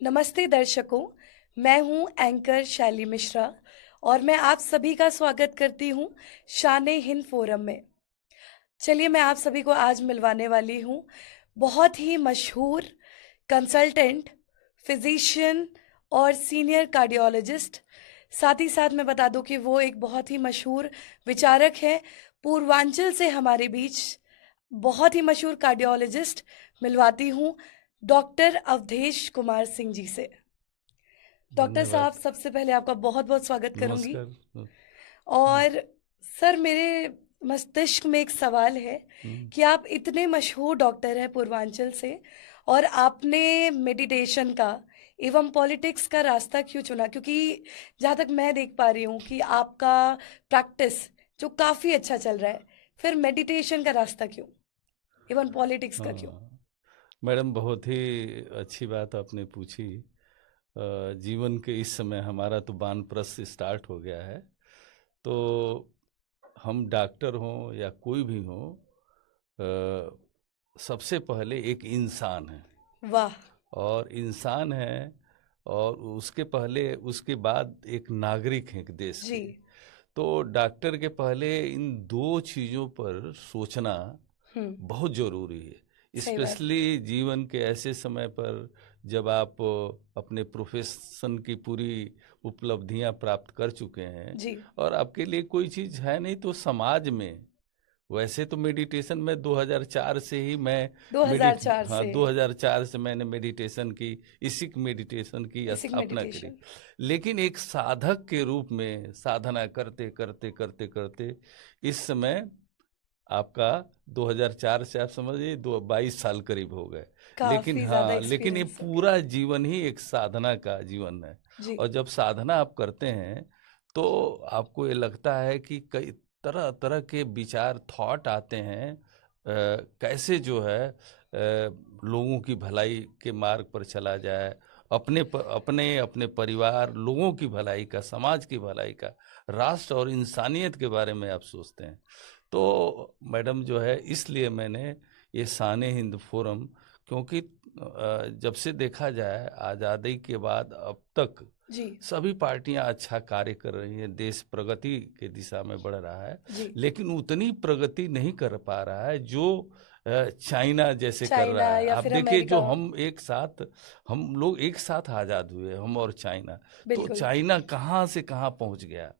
नमस्ते दर्शकों, मैं हूं एंकर शैली मिश्रा और मैं आप सभी का स्वागत करती हूं शान हिंद फोरम में। चलिए मैं आप सभी को आज मिलवाने वाली हूं बहुत ही मशहूर कंसल्टेंट, फिजिशियन और सीनियर कार्डियोलॉजिस्ट। साथ ही साथ मैं बता दूं कि वो एक बहुत ही मशहूर विचारक है। पूर्वांचल से हमारे बीच बहुत ही मशहूर कार्डियोलॉजिस्ट मिलवाती हूँ डॉक्टर अवधेश कुमार सिंह जी से। डॉक्टर धन्यवाद। साहब, सबसे पहले आपका बहुत बहुत स्वागत करूंगी। नमस्कार। और सर, मेरे मस्तिष्क में एक सवाल है हम्म, कि आप इतने मशहूर डॉक्टर हैं पूर्वांचल से, और आपने मेडिटेशन का एवं पॉलिटिक्स का रास्ता क्यों चुना? क्योंकि जहाँ तक मैं देख पा रही हूँ कि आपका प्रैक्टिस जो काफ़ी अच्छा चल रहा है, फिर मेडिटेशन का रास्ता क्यों, एवं पॉलिटिक्स का क्यों? हाँ मैडम, बहुत ही अच्छी बात आपने पूछी। जीवन के इस समय हमारा तो वानप्रस्थ स्टार्ट हो गया है। तो हम डॉक्टर हों या कोई भी हो, सबसे पहले एक इंसान है। वाह। और इंसान है, और उसके पहले उसके बाद एक नागरिक है एक देश जी। के। तो डॉक्टर के पहले इन दो चीज़ों पर सोचना हम्म। बहुत ज़रूरी है, सही बात। स्पेशली जीवन के ऐसे समय पर जब आप अपने प्रोफेशन की पूरी उपलब्धियां प्राप्त कर चुके हैं जी। और आपके लिए कोई चीज़ है नहीं तो समाज में। वैसे तो मेडिटेशन में 2004 से ही मैं 2004 हाँ, से 2004 से मैंने मेडिटेशन की, इसिक मेडिटेशन की बेसिक स्थापना करी। मेडिटेशन। लेकिन एक साधक के रूप में साधना करते करते करते करते इस समय आपका 2004 से आप समझिए 22 साल करीब हो गए। लेकिन काफी ज्यादा हाँ, लेकिन ये एक्सपीरियंस हो गया। पूरा जीवन ही एक साधना का जीवन है। जी। और जब साधना आप करते हैं तो आपको ये लगता है कि कई तरह तरह के विचार थॉट आते हैं, कैसे जो है लोगों की भलाई के मार्ग पर चला जाए, अपने अपने परिवार, लोगों की भलाई का, समाज की भलाई का, राष्ट्र और इंसानियत के बारे में आप सोचते हैं। तो मैडम जो है, इसलिए मैंने ये शान हिंद फोरम, क्योंकि जब से देखा जाए आज़ादी के बाद अब तक जी। सभी पार्टियां अच्छा कार्य कर रही हैं, देश प्रगति के दिशा में बढ़ रहा है। जी। लेकिन उतनी प्रगति नहीं कर पा रहा है जो चाइना जैसे कर चाइना रहा है। या आप फिर देखिए, जो अमेरिका। हम लोग एक साथ आज़ाद हुए, हम और चाइना। तो बिल्कुल। चाइना कहाँ से कहाँ पहुंच गया।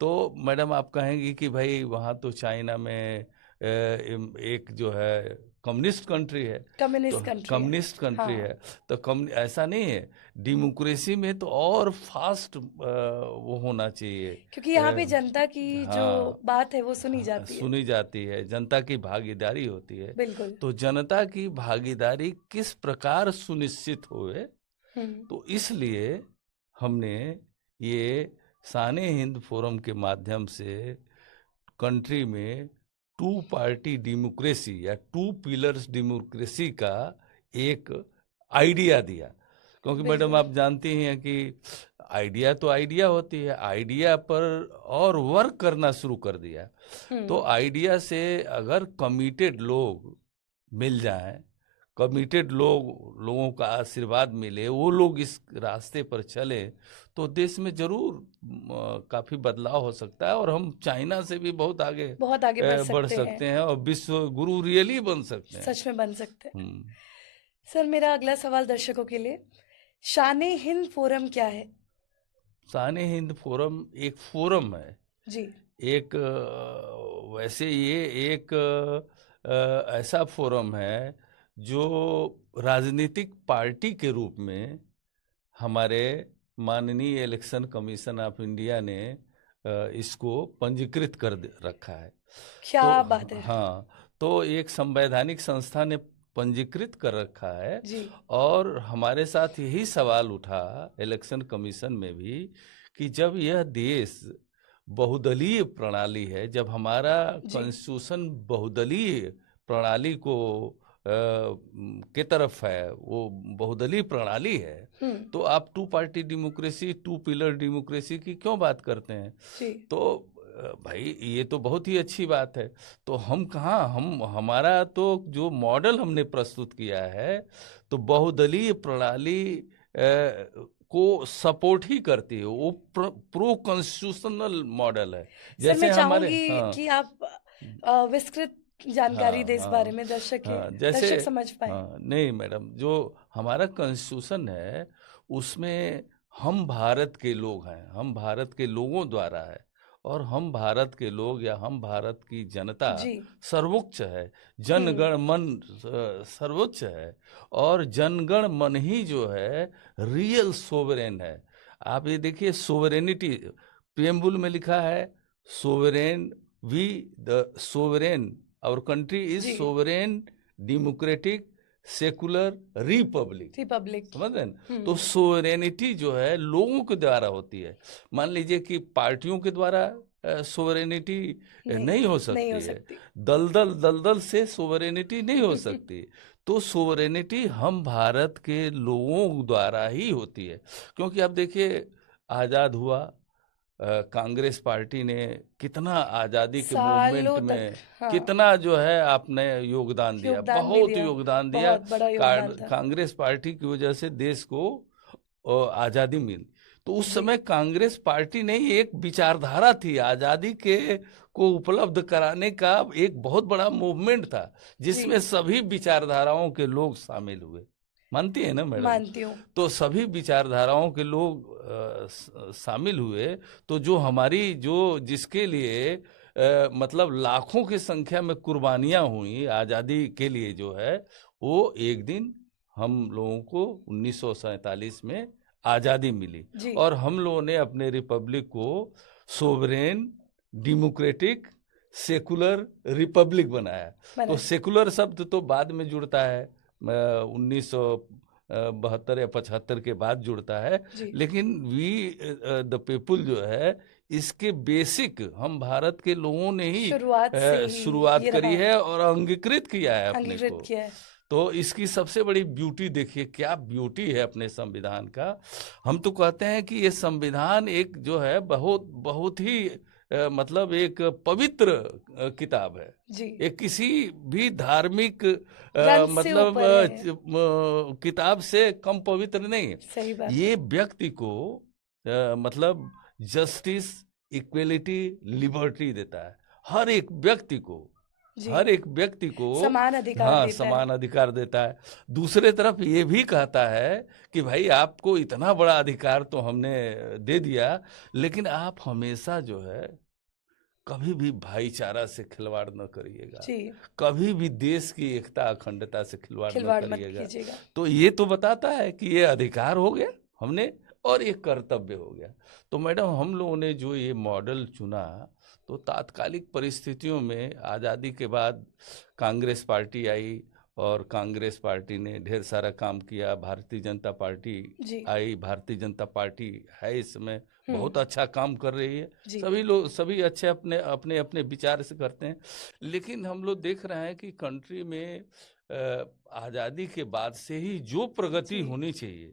तो मैडम आप कहेंगी कि भाई वहाँ तो चाइना में एक जो है कम्युनिस्ट कंट्री है। तो कम्युनिस्ट कंट्री है। कम्युनिस्ट कंट्री हाँ। है, तो कम ऐसा नहीं है। डेमोक्रेसी में तो और फास्ट वो होना चाहिए। क्योंकि यहाँ पे जनता की जो हाँ, बात है वो सुनी हाँ, जाती है। सुनी जाती है, जनता की भागीदारी होती है। बिल्कुल। तो जनता की भागीदारी किस प्रकार सुनिश्चित होए, हम्म। तो इसलिए हमने ये शान हिंद फोरम के माध्यम से कंट्री में टू पार्टी डेमोक्रेसी या टू पिलर्स डेमोक्रेसी का एक आइडिया दिया। क्योंकि मैडम बिल्कुल। आप जानती हैं कि आइडिया तो आइडिया होती है, आइडिया पर और वर्क करना शुरू कर दिया। तो हम्म। आइडिया से अगर कमिटेड लोग मिल जाएं, कमिटेड लोगों का आशीर्वाद मिले, वो लोग इस रास्ते पर चले, तो देश में जरूर काफी बदलाव हो सकता है और हम चाइना से भी बहुत आगे बहुत आगे बढ़ बढ़ सकते हैं। सकते हैं और विश्व गुरु रियली बन सकते हैं। सच में बन सकते हैं। हम्म। सर, मेरा अगला सवाल दर्शकों के लिए, शान हिंद फोरम क्या है? शान हिंद फोरम एक फोरम है। जी। एक वैसे ये एक ऐसा फोरम है जो राजनीतिक पार्टी के रूप में हमारे माननीय इलेक्शन कमीशन ऑफ इंडिया ने इसको पंजीकृत रखा है। क्या तो बात है। हाँ, तो एक संवैधानिक संस्था ने पंजीकृत कर रखा है। जी। और हमारे साथ यही सवाल उठा इलेक्शन कमीशन में भी कि जब यह देश बहुदलीय प्रणाली है, जब हमारा जी। कॉन्स्टिट्यूशन बहुदलीय प्रणाली को के तरफ है, वो बहुदलीय प्रणाली है, हम्म। तो आप two party democracy, two pillar democracy की क्यों बात करते हैं। जी। तो भाई ये तो बहुत ही अच्छी बात है। तो हम कहाँ, हम हमारा तो जो मॉडल हमने प्रस्तुत किया है, तो बहुदलीय प्रणाली को सपोर्ट ही करती है। वो प्रो कॉन्स्टिट्यूशनल मॉडल है। सर जैसे मैं हमारे चाहूंगी कि आप विस्तृत जानकारी दें इस बारे में जैसे दर्शक समझ पाए। नहीं मैडम, जो हमारा कॉन्स्टिट्यूशन है उसमें हम भारत के लोग हैं, हम भारत के लोगों द्वारा है, और हम भारत के लोग या हम भारत की जनता जी सर्वोच्च है। जनगण मन सर्वोच्च है, और जनगण मन ही जो है रियल सोवरेन है। आप ये देखिए, सोवरेनिटी प्रेम्बुल में लिखा है, sovereign we the sovereign our country is जी sovereign democratic secular republic. Republic. समझ रहे हैं? तो सोवरेनिटी जो है लोगों के द्वारा होती है। मान लीजिए कि पार्टियों के द्वारा सोवरेनिटी नहीं हो नहीं हो सकती है, सकती। दलदल से सोवरेनिटी नहीं हो सकती। तो सोवरेनिटी हम भारत के लोगों द्वारा ही होती है। क्योंकि आप देखिए, आज़ाद हुआ, कांग्रेस पार्टी ने कितना आज़ादी के मूवमेंट सालों में तक हाँ कितना जो है आपने योगदान दिया, योगदान भी बहुत दिया, योगदान दिया। बहुत बड़ा योगदान था। कांग्रेस पार्टी की वजह से देश को आज़ादी मिली। तो उस जी समय कांग्रेस पार्टी नहीं, एक विचारधारा थी, आज़ादी के को उपलब्ध कराने का एक बहुत बड़ा मूवमेंट था, जिसमें जी सभी विचारधाराओं के लोग शामिल हुए। मानती है ना मैडम? मानती हूँ। तो सभी विचारधाराओं के लोग शामिल हुए। तो जो हमारी जो जिसके लिए मतलब लाखों की संख्या में कुर्बानियां हुई आज़ादी के लिए जो है, वो एक दिन हम लोगों को 1947 में आज़ादी मिली, जी और हम लोगों ने अपने रिपब्लिक को सोवरेन डेमोक्रेटिक सेकुलर रिपब्लिक बनाया। तो बना सेकुलर शब्द तो बाद में जुड़ता है, 1972 या 75 के बाद जुड़ता है। जी लेकिन वी द पीपुल जो है, इसके बेसिक हम भारत के लोगों ने ही शुरुआत से ही शुरुआत ये करी रहा, है और अंगीकृत किया है अपने अंगीकृत को। किया है। तो इसकी सबसे बड़ी ब्यूटी देखिए, क्या ब्यूटी है अपने संविधान का। हम तो कहते हैं कि ये संविधान एक जो है बहुत बहुत ही मतलब एक पवित्र किताब है। जी ये किसी भी धार्मिक ग्रंथ से मतलब ऊपर है। किताब से कम पवित्र नहीं है। सही बात ये है। व्यक्ति को मतलब जस्टिस, इक्वलिटी, लिबर्टी देता है। हर एक व्यक्ति को, जी हर एक व्यक्ति को समान अधिकार देता समान है। अधिकार देता है। दूसरे तरफ ये भी कहता है कि भाई आपको इतना बड़ा अधिकार तो हमने दे दिया, लेकिन आप हमेशा जो है कभी भी भाईचारा से खिलवाड़ न करिएगा, जी कभी भी देश की एकता अखंडता से खिलवाड़ न खिलवाड़ मत करिएगा। कीजिएगा। तो ये तो बताता है कि ये अधिकार हो गया हमने, और ये कर्तव्य हो गया। तो मैडम, हम लोगों ने जो ये मॉडल चुना, तो तात्कालिक परिस्थितियों में आज़ादी के बाद कांग्रेस पार्टी आई, और कांग्रेस पार्टी ने ढेर सारा काम किया। भारतीय जनता पार्टी जी आई, भारतीय जनता पार्टी है इस समय बहुत हम्म अच्छा काम कर रही है। जी सभी लोग, सभी अच्छे अपने अपने अपने विचार से करते हैं। लेकिन हम लोग देख रहे हैं कि कंट्री में आज़ादी के बाद से ही जो प्रगति जी होनी चाहिए,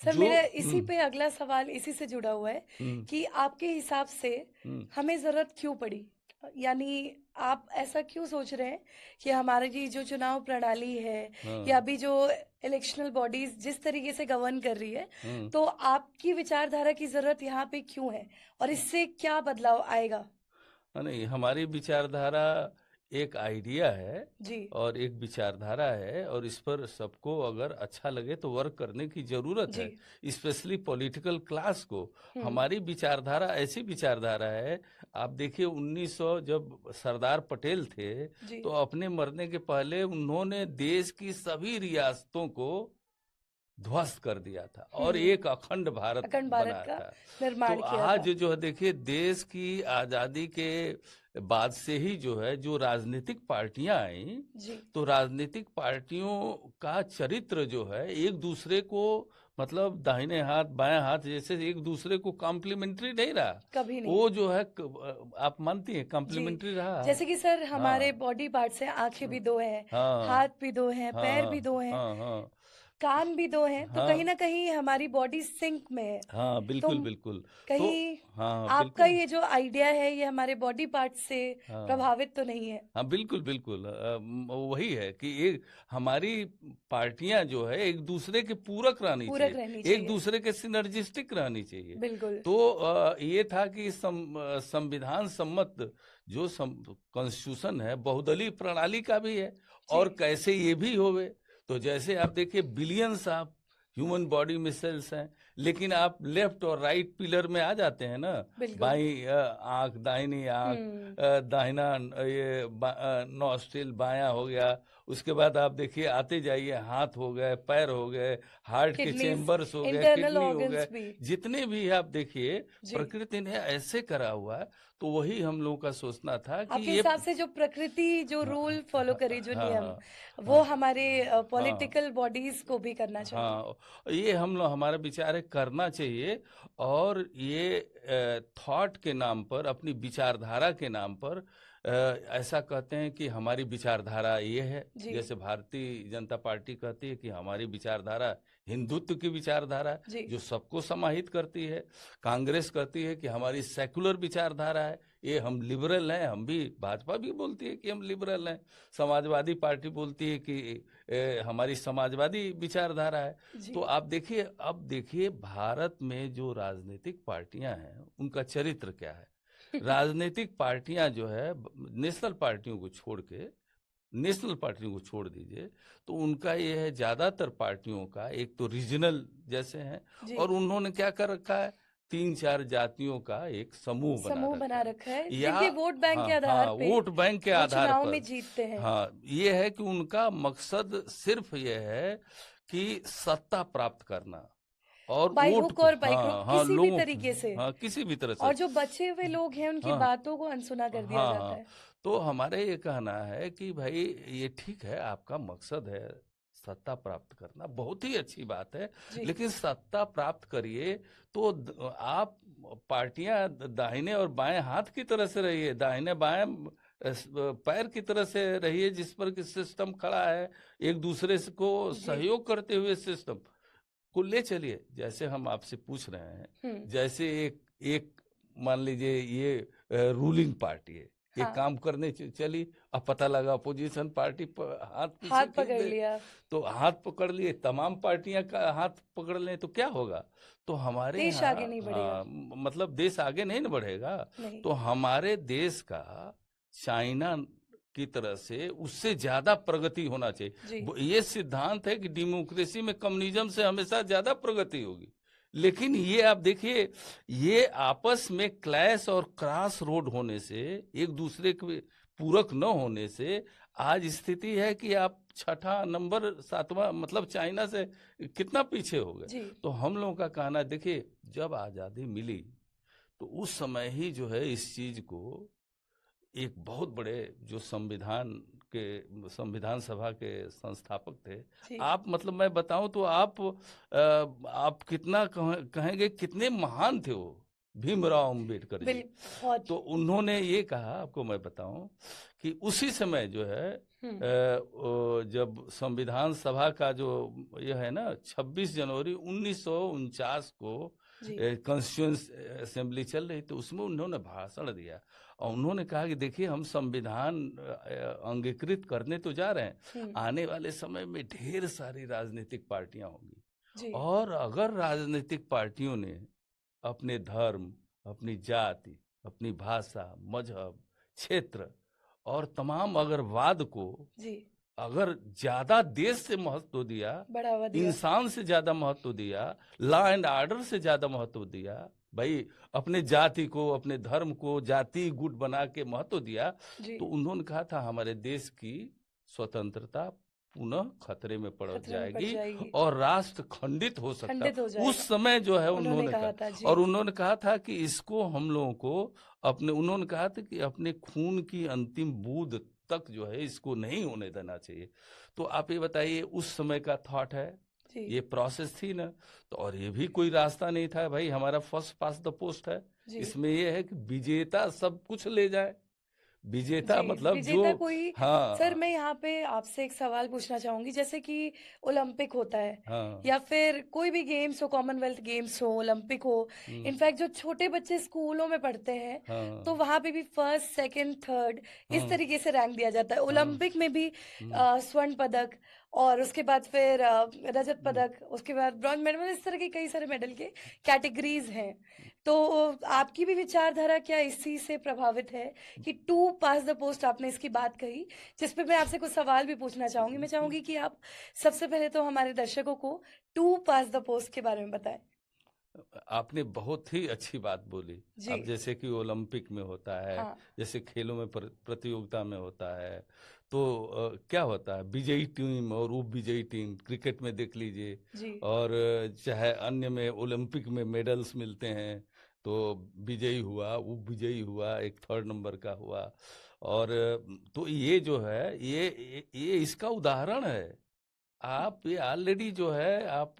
सर जो मेरा इसी पे अगला सवाल इसी से जुड़ा हुआ है हम्म, कि आपके हिसाब से हम्म, हमें ज़रूरत क्यों पड़ी, यानी आप ऐसा क्यों सोच रहे हैं कि हमारी जो चुनाव प्रणाली है या हाँ, अभी जो इलेक्शनल बॉडीज जिस तरीके से गवर्न कर रही है, हम्म। तो आपकी विचारधारा की ज़रूरत यहाँ पे क्यों है और इससे क्या बदलाव आएगा? नहीं, हमारी विचारधारा एक आइडिया है जी और एक विचारधारा है, और इस पर सबको अगर अच्छा लगे तो वर्क करने की जरूरत जी है, स्पेशली पॉलिटिकल क्लास को। हम्म हमारी विचारधारा ऐसी विचारधारा है। आप देखिए, 1900 जब सरदार पटेल थे, जी तो अपने मरने के पहले उन्होंने देश की सभी रियासतों को ध्वस्त कर दिया था और हम्म एक अखंड भारत अखंड भारत बनाया का था। तो निर्माण किया आज था। जो है देखिए, देश की आज़ादी के बाद से ही जो है जो राजनीतिक पार्टियां आई, जी तो राजनीतिक पार्टियों का चरित्र जो है एक दूसरे को मतलब दाहिने हाथ बाएं हाथ जैसे एक दूसरे को कॉम्प्लीमेंट्री नहीं रहा। कभी नहीं। वो जो है आप मानती हैं जी कॉम्प्लीमेंट्री रहा। जैसे कि सर हमारे हाँ बॉडी पार्ट्स हैं, आंखें भी दो हैं, हाँ हाथ भी दो हैं, पैर भी हाँ दो हैं। हाँ हाँ। कान भी दो हैं, तो हाँ कहीं ना कहीं हमारी बॉडी सिंक में है। हाँ तो बिल्कुल बिल्कुल। तो कहीं हाँ आपका बिल्कुल। ये जो आइडिया है ये हमारे बॉडी पार्ट से हाँ प्रभावित तो नहीं है? हाँ बिल्कुल बिल्कुल। वही है कि एक हमारी पार्टियां जो है एक दूसरे के पूरक रहनी पूरक चाहिए, रहनी एक चाहिए। दूसरे के सिनर्जिस्टिक रहनी चाहिए। बिल्कुल। तो ये था कि संविधान सम्मत जो कॉन्स्टिट्यूशन है बहुदलीय प्रणाली का भी है, जी। और कैसे ये भी होवे। तो जैसे आप देखिए बिलियंस ऑफ ह्यूमन बॉडी में सेल्स हैं, लेकिन आप लेफ्ट और राइट पिलर में आ जाते हैं ना। बिल्कुल। बाई आंख, दाहिनी आंख, हम्म। दाहिना ये नॉस्ट्रिल बायां हो गया। उसके बाद आप देखिए आते जाइए, हाथ हो गए, पैर हो गए, हार्ट के किडनीज, चेम्बर्स हो गए, इंटरनल किडनी हो गए, ऑर्गन्स भी। जितने भी आप देखिए जी। प्रकृति ने ऐसे करा हुआ है। तो वही हम लोगों का सोचना था कि आपके ये हिसाब से जो प्रकृति जो हाँ रूल फॉलो करे, जो नियम, हाँ वो हाँ हमारे हाँ पॉलिटिकल बॉडीज को भी करना चाहिए? हाँ, ये हम लोग हमारा विचार है करना चाहिए। और ये थॉट के नाम पर, अपनी विचारधारा के नाम पर ऐसा कहते हैं कि हमारी विचारधारा ये है। जी। जैसे भारतीय जनता पार्टी कहती है कि हमारी विचारधारा हिंदुत्व की विचारधारा है, जी। जो सबको समाहित करती है। कांग्रेस कहती है कि हमारी सेकुलर विचारधारा है, ये हम लिबरल हैं। हम भी, भाजपा भी बोलती है कि हम लिबरल हैं। समाजवादी पार्टी बोलती है कि हमारी समाजवादी विचारधारा है। जी। तो आप देखिए, अब देखिए भारत में जो राजनीतिक पार्टियां हैं उनका चरित्र क्या है। राजनीतिक पार्टियां जो है, नेशनल पार्टियों को छोड़ के, नेशनल पार्टियों को छोड़ दीजिए, तो उनका ये है, ज्यादातर पार्टियों का एक तो रीजनल जैसे हैं, जी। और उन्होंने क्या कर रखा है, 3-4 जातियों का एक समूह बना समूह रखा बना रखा है, है। या जिनके वोट बैंक के हाँ हाँ, आधार पे वोट बैंक के वो आधार चुनाव पर। में जीतते हैं। हाँ, ये है कि उनका मकसद सिर्फ ये है कि सत्ता प्राप्त करना, और बाई वोट हुक और बाई क्रुक, हाँ हाँ किसी भी लोगों, तरीके से। हाँ किसी भी तरह से। और जो बचे हुए लोग हैं उनकी हाँ बातों को अनसुना कर दिया हाँ जाता हाँ। है। तो हमारा ये कहना है कि भाई ये ठीक है, आपका मकसद है सत्ता प्राप्त करना, बहुत ही अच्छी बात है। जी। लेकिन सत्ता प्राप्त करिए तो आप पार्टियां दाहिने और बाएं हाथ की तरह से रहिए, दाहिने बाएं पैर की तरह से रहिए, जिस पर कि सिस्टम खड़ा है। एक दूसरे को जी। सहयोग करते हुए सिस्टम को ले चलिए। जैसे हम आपसे पूछ रहे हैं, हम्म। जैसे एक एक मान लीजिए ये रूलिंग पार्टी है, ये हाँ। काम करने चली, अब पता लगा अपोजिशन पार्टी हाथ पीछे हाथ खींच पकड़ दे। लिया। तो हाथ पकड़ लिए, तमाम पार्टियां का हाथ पकड़ लें तो क्या होगा। तो हमारे देश यहाँ आगे नहीं बढ़ेगा। मतलब देश आगे नहीं न बढ़ेगा। नहीं। तो हमारे देश का चाइना की तरह से उससे ज्यादा प्रगति होना चाहिए। जी। ये सिद्धांत है कि डेमोक्रेसी में कम्युनिज्म से हमेशा ज्यादा प्रगति होगी। लेकिन ये आप देखिए, ये आपस में क्लैश और क्रॉस रोड होने से, एक दूसरे के पूरक न होने से आज स्थिति है कि आप छठा नंबर, सातवां, मतलब चाइना से कितना पीछे हो गए। जी। तो हम लोगों का कहना है, देखिए जब आजादी मिली तो उस समय ही जो है इस चीज को एक बहुत बड़े जो संविधान सभा के संस्थापक थे, जी। आप मतलब मैं बताऊं तो आप कितना कहेंगे कितने महान थे वो, भीमराव अंबेडकर जी। बहुत। तो उन्होंने ये कहा, आपको मैं बताऊं कि उसी समय जो है जब संविधान सभा का जो ये है ना, 26 जनवरी 1949 को जी। कॉन्स्टिट्यूएंट असेंबली चल रही, तो उसमें उन्होंने भाषण दिया और उन्होंने कहा कि देखिए हम संविधान अंगीकृत करने तो जा रहे हैं, आने वाले समय में ढेर सारी राजनीतिक पार्टियां होंगी, जी। और अगर राजनीतिक पार्टियों ने अपने धर्म, अपनी जाति, अपनी भाषा, मजहब, क्षेत्र और तमाम अगर वाद को जी। अगर ज्यादा देश से महत्व दिया, बढ़ावा दिया, इंसान से ज्यादा महत्व दिया, लॉ एंड ऑर्डर से ज्यादा महत्व दिया, भाई अपने जाति को, अपने धर्म को जाति गुट बना के महत्व दिया, तो उन्होंने कहा था हमारे देश की स्वतंत्रता पुनः खतरे में पड़ जाएगी और राष्ट्र खंडित हो सकता है। उस समय जो है उन्होंने कहा, और उन्होंने कहा था कि इसको हम लोगों को उन्होंने कहा था कि अपने खून की अंतिम बूंद तक जो है इसको नहीं होने देना चाहिए। तो आप ये बताइए, उस समय का थॉट है, ये प्रोसेस थी ना। तो और ये भी कोई रास्ता नहीं था भाई, हमारा फर्स्ट पास द पोस्ट है। इसमें ये है कि विजेता सब कुछ ले जाए, विजेता जी, मतलब जो, विजेता कोई। सर हाँ मैं यहाँ पे आपसे एक सवाल पूछना चाहूंगी, जैसे कि ओलंपिक होता है हाँ, या फिर कोई भी गेम्स हो, कॉमनवेल्थ गेम्स हो, ओलंपिक हो, हम्म, इनफैक्ट जो छोटे बच्चे स्कूलों में पढ़ते हैं हाँ तो वहां पे भी फर्स्ट सेकंड थर्ड इस हाँ तरीके से रैंक दिया जाता है। हाँ, ओलंपिक में भी हम्म, स्वर्ण पदक और उसके बाद फिर रजत हम्म। पदक, उसके बाद ब्रॉन्ज मेडल, मतलब इस तरह के कई सारे मेडल के कैटेगरीज हैं। तो आपकी भी विचारधारा क्या इसी से प्रभावित है कि टू पास द पोस्ट, आपने इसकी बात कही, जिस पे मैं आपसे कुछ सवाल भी पूछना चाहूंगी। मैं चाहूंगी कि आप सबसे पहले तो हमारे दर्शकों को टू पास द पोस्ट के बारे में बताएं। आपने बहुत ही अच्छी बात बोली। जी। अब जैसे कि ओलंपिक में होता है, हाँ। जैसे खेलों में प्रतियोगिता में होता है, तो क्या होता है, विजयी टीम और उप विजयी टीम, क्रिकेट में देख लीजिए, जी। और चाहे अन्य में ओलंपिक में मेडल्स मिलते हैं, तो विजयी हुआ, उप विजयी हुआ, एक थर्ड नंबर का हुआ, और तो ये जो है, ये इसका उदाहरण है। आप ये ऑलरेडी जो है, आप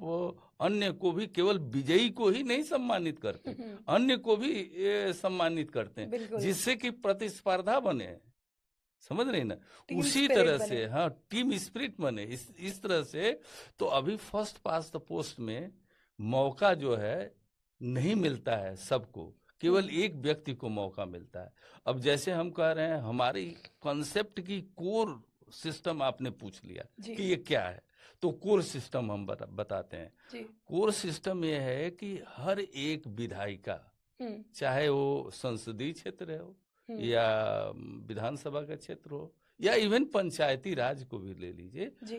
अन्य को भी, केवल विजयी को ही नहीं सम्मानित करते, अन्य को भी ये सम्मानित करते हैं, बिल्कुल। जिससे कि प्रतिस्पर्धा बने। समझ रही ना? टीम उसी स्पिरिट तरह बने। से, हाँ, टीम स्पिरिट बने, इस तरह से। तो अभी फर्स्ट पास द पोस्ट में मौका जो है नहीं मिलता है सबको, केवल हम्म। एक व्यक्ति को मौका मिलता है। अब जैसे हम कह रहे हैं, हमारी कॉन्सेप्ट की कोर सिस्टम आपने पूछ लिया जी। कि ये क्या है, तो कोर सिस्टम हम बताते हैं। जी। कोर सिस्टम ये है कि हर एक विधायिका, हम्म। चाहे वो संसदीय क्षेत्र हो हम्म। या विधानसभा का क्षेत्र हो, या इवन पंचायती राज को भी ले लीजिए, जी।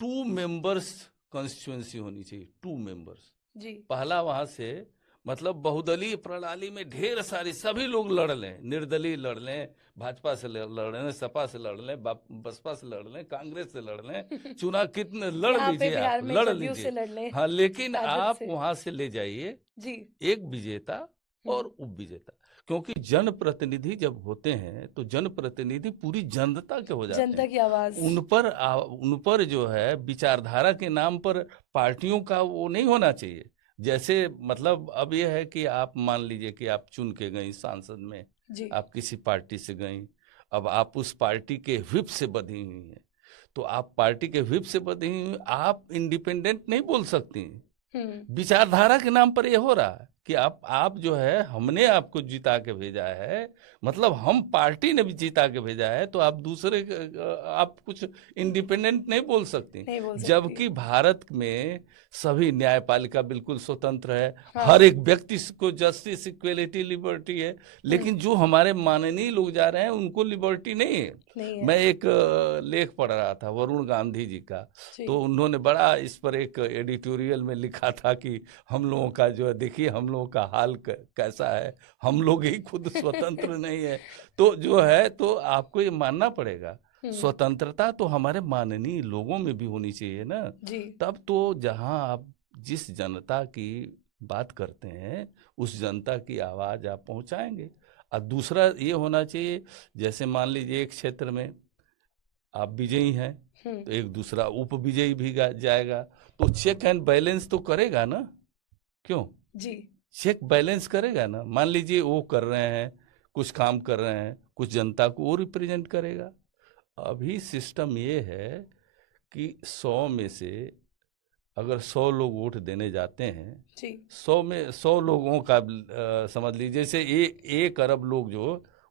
2 मेंबर्स कॉन्स्टिट्यूंसी होनी चाहिए, 2 मेंबर्स। जी। पहला वहां से, मतलब बहुदलीय प्रणाली में ढेर सारी सभी लोग लड़ लें, निर्दलीय लड़ लें, भाजपा से लड़ लें, सपा से लड़ लें, बसपा से लड़ लें, कांग्रेस से लड़ लें, चुनाव कितने लड़ यहाँ पे लीजिए, आप बिहार में लड़ जदयू से लीजिए। लड़ ले, हाँ, लेकिन राजद आप से। वहां से ले जाइए जी। एक विजेता और हम्म। उप विजेता। क्योंकि जनप्रतिनिधि जब होते हैं, तो जनप्रतिनिधि पूरी जनता के हो जाते जनता हैं। की आवाज। उन पर जो है विचारधारा के नाम पर पार्टियों का वो नहीं होना चाहिए। जैसे मतलब अब ये है कि आप मान लीजिए कि आप चुन के गई सांसद में, जी। आप किसी पार्टी से गई, अब आप उस पार्टी के व्हिप से बंधी हुई हैं, तो आप पार्टी के व्हिप से बंधी हुई, आप इंडिपेंडेंट नहीं बोल सकती। हम्म। विचारधारा के नाम पर ये हो रहा है कि आप जो है, हमने आपको जिता के भेजा है, मतलब हम पार्टी ने भी जिता के भेजा है, तो आप दूसरे आप कुछ इंडिपेंडेंट नहीं बोल सकती। नहीं बोल सकती। जबकि भारत में सभी न्यायपालिका बिल्कुल स्वतंत्र है, हर हाँ। एक व्यक्ति को जस्टिस, इक्वेलिटी, लिबर्टी है। हम्म। लेकिन जो हमारे माननीय लोग जा रहे हैं, उनको लिबर्टी नहीं है। नहीं मैं है। एक लेख पढ़ रहा था वरुण गांधी जी का, जी। तो उन्होंने बड़ा इस पर एक एडिटोरियल में लिखा था कि हम लोगों का जो है, देखिए हम लोगों का हाल कैसा है, हम लोग ही खुद स्वतंत्र नहीं है। तो जो है, तो आपको ये मानना पड़ेगा, हम्म। स्वतंत्रता तो हमारे माननीय लोगों में भी होनी चाहिए ना। जी। तब तो जहां आप जिस जनता की बात करते हैं, उस जनता की आवाज आप पहुंचाएंगे। और दूसरा ये होना चाहिए, जैसे मान लीजिए एक क्षेत्र में आप विजयी हैं, हम्म। तो एक दूसरा उप विजयी भी जाएगा, तो चेक एंड बैलेंस तो करेगा ना। क्यों? जी। चेक बैलेंस करेगा ना। मान लीजिए वो कर रहे हैं, कुछ काम कर रहे हैं, कुछ जनता को वो रिप्रेजेंट करेगा। अभी सिस्टम ये है कि 100 में से अगर 100 लोग वोट देने जाते हैं, जी। 100 में 100 लोगों का समझ लीजिए, जैसे 1 अरब लोग जो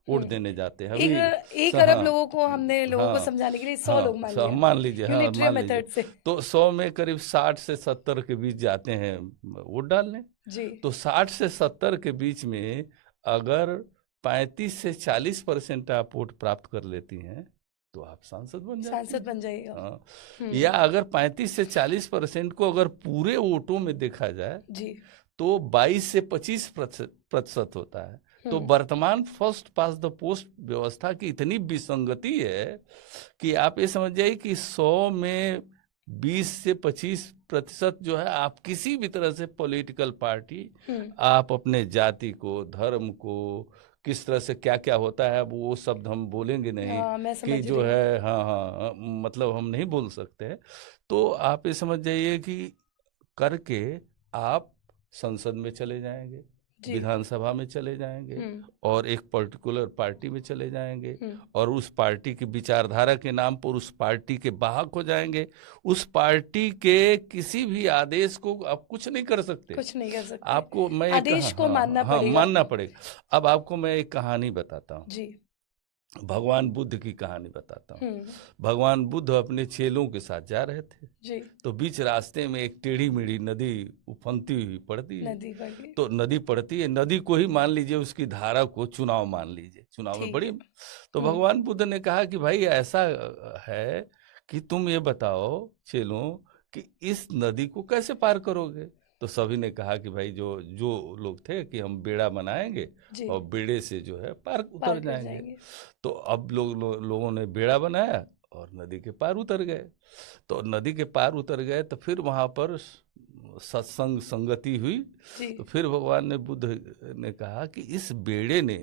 वोट हम्म। देने जाते हैं एक अभी। एक अरब हाँ लोगों को हमने लोगों को हाँ समझाने के लिए 100 लोग हाँ, मान लिया, मान लीजिए, हाँ यूनिटरी मान लीजिए, मेथड से। तो 100 में करीब 60 से 70 के बीच जाते हैं वोट डालने। जी। तो 60 से 70 के बीच में अगर 35 से 40% आप वोट प्राप्त कर लेती हैं, तो आप सांसद बन जाती सांसद हैं। बन जाइएगा। हाँ, या हम्म। अगर 35 से 40% को अगर पूरे वोटों में देखा जाए, जी। तो 22 से 25% होता है। तो हम्म। वर्तमान फर्स्ट पास द पोस्ट व्यवस्था की इतनी विसंगति है कि आप ये समझ जाइए कि 100 में 20 से 25% जो है, आप किसी भी तरह से पॉलिटिकल पार्टी, हम्म। आप अपने जाति को, धर्म को, किस तरह से क्या क्या होता है, अब वो शब्द हम बोलेंगे नहीं हाँ, मैं कि समझ जो रही हूँ। है, हाँ हाँ, मतलब हम नहीं बोल सकते। तो आप ये समझ जाइए कि करके आप संसद में चले जाएंगे, जी। विधानसभा में चले जाएंगे हम्म। और एक पर्टिकुलर पार्टी में चले जाएंगे हम्म। और उस पार्टी की विचारधारा के नाम पर उस पार्टी के बाहक हो जाएंगे। उस पार्टी के किसी भी आदेश को आप कुछ नहीं कर सकते। कुछ नहीं कर सकते, आपको मैं एक आदेश को मानना हाँ पड़ेगा। मानना पड़ेगा। अब आपको मैं एक कहानी बताता हूँ, जी। भगवान बुद्ध की कहानी बताता हूँ। हम्म। भगवान बुद्ध अपने चेलों के साथ जा रहे थे, जी। तो बीच रास्ते में एक टेढ़ी मेढ़ी नदी उफनती हुई पड़ती है। नदी बढ़ गई। तो नदी पड़ती है, नदी को ही मान लीजिए, उसकी धारा को चुनाव मान लीजिए, चुनाव में ठीक। बड़ी। तो हम्म। भगवान बुद्ध ने कहा कि भाई ऐसा है कि तुम ये बताओ चेलों कि इस नदी को कैसे पार करोगे। तो सभी ने कहा कि भाई जो जो लोग थे कि हम बेड़ा बनाएंगे जी। और बेड़े से जो है पार पार उतर कर जाएंगे। जाएंगे। तो अब लोगों ने बेड़ा बनाया और नदी के पार उतर गए। तो नदी के पार उतर गए तो फिर वहां पर सत्संग संगति हुई। जी। तो फिर भगवान ने बुद्ध ने कहा कि इस बेड़े ने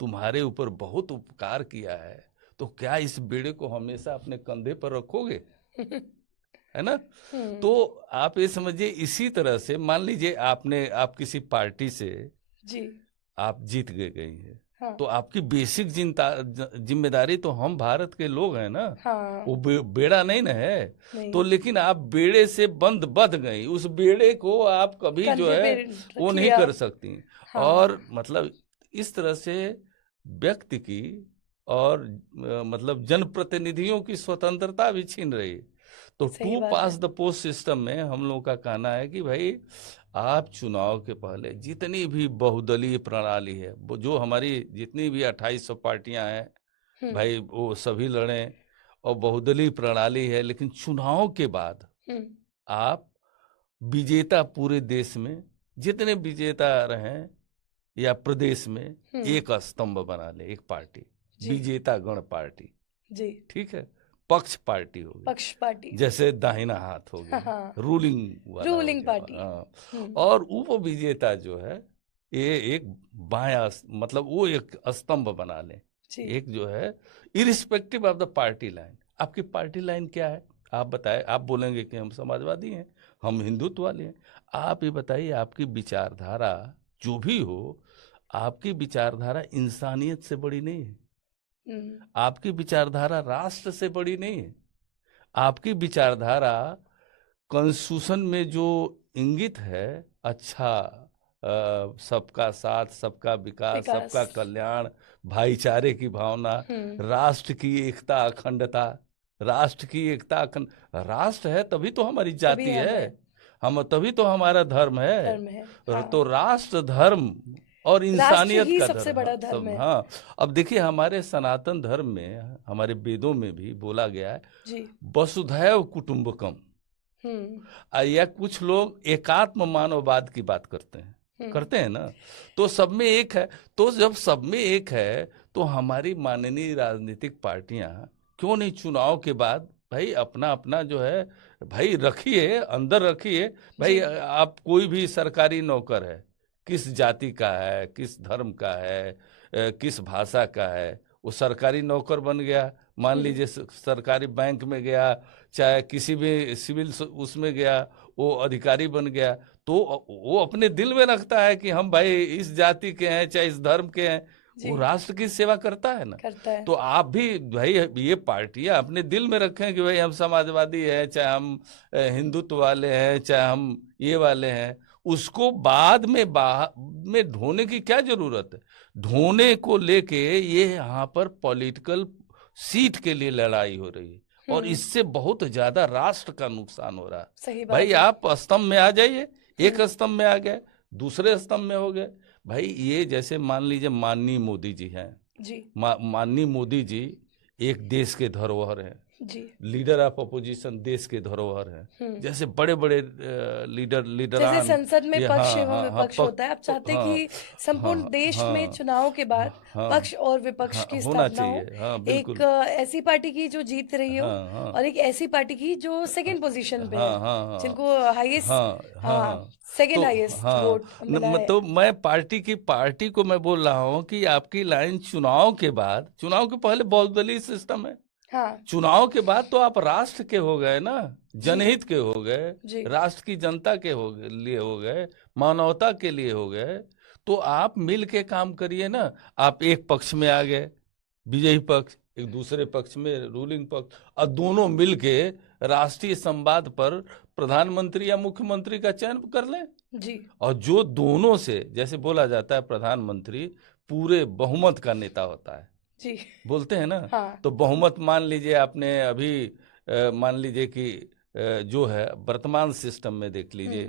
तुम्हारे ऊपर बहुत उपकार किया है, तो क्या इस बेड़े को हमेशा अपने कंधे पर रखोगे, है ना। तो आप ये समझिए, इसी तरह से मान लीजिए आप किसी पार्टी से जी। आप जीत गई हैं, हाँ। तो आपकी बेसिक जिम्मेदारी तो हम भारत के लोग हैं ना। हाँ। वो बेड़ा नहीं ना है। नहीं। तो लेकिन आप बेड़े से बंध गई, उस बेड़े को आप कभी जो कंधे है पे रख वो नहीं लिया। कर सकती। हाँ। और मतलब इस तरह से व्यक्ति की और मतलब जनप्रतिनिधियों की स्वतंत्रता भी छीन रही है। तो सही टू बात पास है। द पोस्ट सिस्टम में हम लोगों का कहना है कि भाई आप चुनाव के पहले जितनी भी बहुदलीय प्रणाली है, वो जो हमारी जितनी भी 2800 पार्टियां हैं भाई, वो सभी लड़ें और बहुदलीय प्रणाली है। लेकिन चुनाव के बाद आप विजेता पूरे देश में जितने विजेता रहे या प्रदेश में एक स्तंभ बना ले, एक पार्टी, विजेता गण पार्टी। जी। ठीक है, पक्ष पार्टी होगी, पक्ष पार्टी, जैसे दाहिना हाथ हो गया, हाँ। रूलिंग वाला रूलिंग हो पार्टी। गया। और उप विजेता जो है ये एक बाया, मतलब वो एक स्तंभ बना ले, एक जो है irrespective of the party line. आपकी पार्टी लाइन क्या है आप बताएं। आप बोलेंगे कि हम समाजवादी हैं, हम हिंदुत्व वाले हैं। आप ये बताइए, आपकी विचारधारा जो भी हो, आपकी विचारधारा इंसानियत से बड़ी नहीं है, आपकी विचारधारा राष्ट्र से बड़ी नहीं है। आपकी विचारधारा कॉन्स्टिट्यूशन में जो इंगित है, अच्छा सबका साथ, सबका विकास, सबका कल्याण, भाईचारे की भावना, राष्ट्र की एकता अखंडता, राष्ट्र की एकता अखंड, राष्ट्र है तभी तो हमारी जाति है, हम तभी तो हमारा धर्म है। हाँ। तो राष्ट्र, धर्म और इंसानियत का सबसे बड़ा धर्म है। हाँ। अब देखिए, हमारे सनातन धर्म में, हमारे वेदों में भी बोला गया है जी, वसुधैव कुटुंबकम। या कुछ लोग एकात्म मानववाद की बात करते हैं ना। तो सब में एक है। तो जब सब में एक है तो हमारी माननीय राजनीतिक पार्टियां क्यों नहीं चुनाव के बाद भाई अपना अपना जो है भाई रखिए, अंदर रखिए भाई। आप कोई भी सरकारी नौकर है, किस जाति का है, किस धर्म का है, किस भाषा का है, वो सरकारी नौकर बन गया। मान लीजिए सरकारी बैंक में गया, चाहे किसी भी सिविल उसमें गया, वो अधिकारी बन गया, तो वो अपने दिल में रखता है कि हम भाई इस जाति के हैं, चाहे इस धर्म के हैं, वो राष्ट्र की सेवा करता है ना। करता है। तो आप भी भाई ये पार्टियां अपने दिल में रखें कि भाई हम समाजवादी हैं, चाहे हम हिंदुत्व वाले हैं, चाहे हम ये वाले हैं। उसको बाद में ढोने की क्या जरूरत है। ढोने को लेके ये यहाँ पर पॉलिटिकल सीट के लिए लड़ाई हो रही है और इससे बहुत ज्यादा राष्ट्र का नुकसान हो रहा है। सही बात भाई, आप स्तंभ में आ जाइए, एक स्तंभ में आ गए, दूसरे स्तंभ में हो गए। भाई ये जैसे मान लीजिए माननीय मोदी जी हैं जी, माननीय मोदी जी एक देश के धरोहर हैं जी, लीडर ऑफ अपोजिशन देश के धरोहर हैं। जैसे बड़े बड़े लीडर जैसे संसद में पक्ष एवं विपक्ष होता है, आप चाहते हैं कि संपूर्ण देश में चुनाव के बाद पक्ष और विपक्ष की स्थापना हो। एक ऐसी पार्टी की जो जीत रही हो और एक ऐसी पार्टी की जो सेकंड पोजीशन पे है, जिनको हाईएस्ट सेकंड हाईएस्ट वोट मिला है। तो मैं पार्टी को मैं बोल रहा हूँ कि आपकी लाइन चुनाव के बाद, चुनाव के पहले बहुदलीय सिस्टम है हाँ चुनाव के बाद तो आप राष्ट्र के हो गए ना, जी जनहित के हो गए, जी राष्ट्र की जनता के लिए हो गए, मानवता के लिए हो गए। तो आप मिल के काम करिए ना। आप एक पक्ष में आ गए, विजयी पक्ष, एक दूसरे पक्ष में रूलिंग पक्ष, और दोनों मिल के राष्ट्रीय संवाद पर प्रधानमंत्री या मुख्यमंत्री का चयन कर लें। जी और जो दोनों से, जैसे बोला जाता है प्रधानमंत्री पूरे बहुमत का नेता होता है, जी बोलते हैं ना। हाँ तो बहुमत मान लीजिए आपने अभी मान लीजिए कि जो है वर्तमान सिस्टम में देख लीजिए,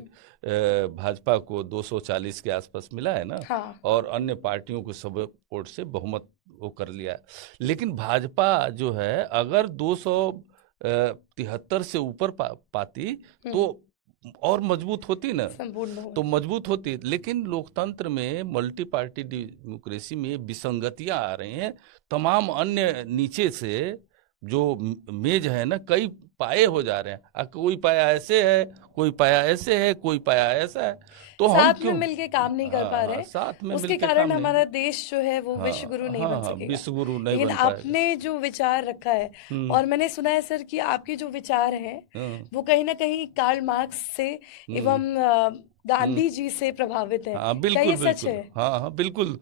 भाजपा को 240 के आसपास मिला है ना, हाँ और अन्य पार्टियों को सब वोट से बहुमत वो कर लिया। लेकिन भाजपा जो है अगर 273 से ऊपर पाती तो और मजबूत होती ना, संपूर्ण तो बहुमत। मजबूत होती। लेकिन लोकतंत्र में, मल्टी पार्टी डेमोक्रेसी में विसंगतियां आ रही हैं। तमाम अन्य नीचे से जो मेज है ना, कई पाए हो जा रहे हैं। कोई पाया ऐसे है, कोई पाया ऐसे है, कोई पाया ऐसा है। तो हम साथ में क्यों, मिलके काम नहीं कर पा रहे, साथ में उसके मिलके कारण काम नहीं। हमारा देश जो है वो हाँ विश्व गुरु नहीं हाँ बन हाँ, सकेगा। विश्व गुरु नहीं लेकिन बन पाएगा। आपने जो विचार रखा है, हम्म और मैंने सुना है सर कि आपके जो विचार हैं हम्म वो कहीं ना कहीं कार्ल मार्क्स से हम्म एवं हम्म, गांधी जी से प्रभावित है। हाँ क्या बिल्कुल ये सच बिल्कुल, है? हाँ हाँ बिल्कुल।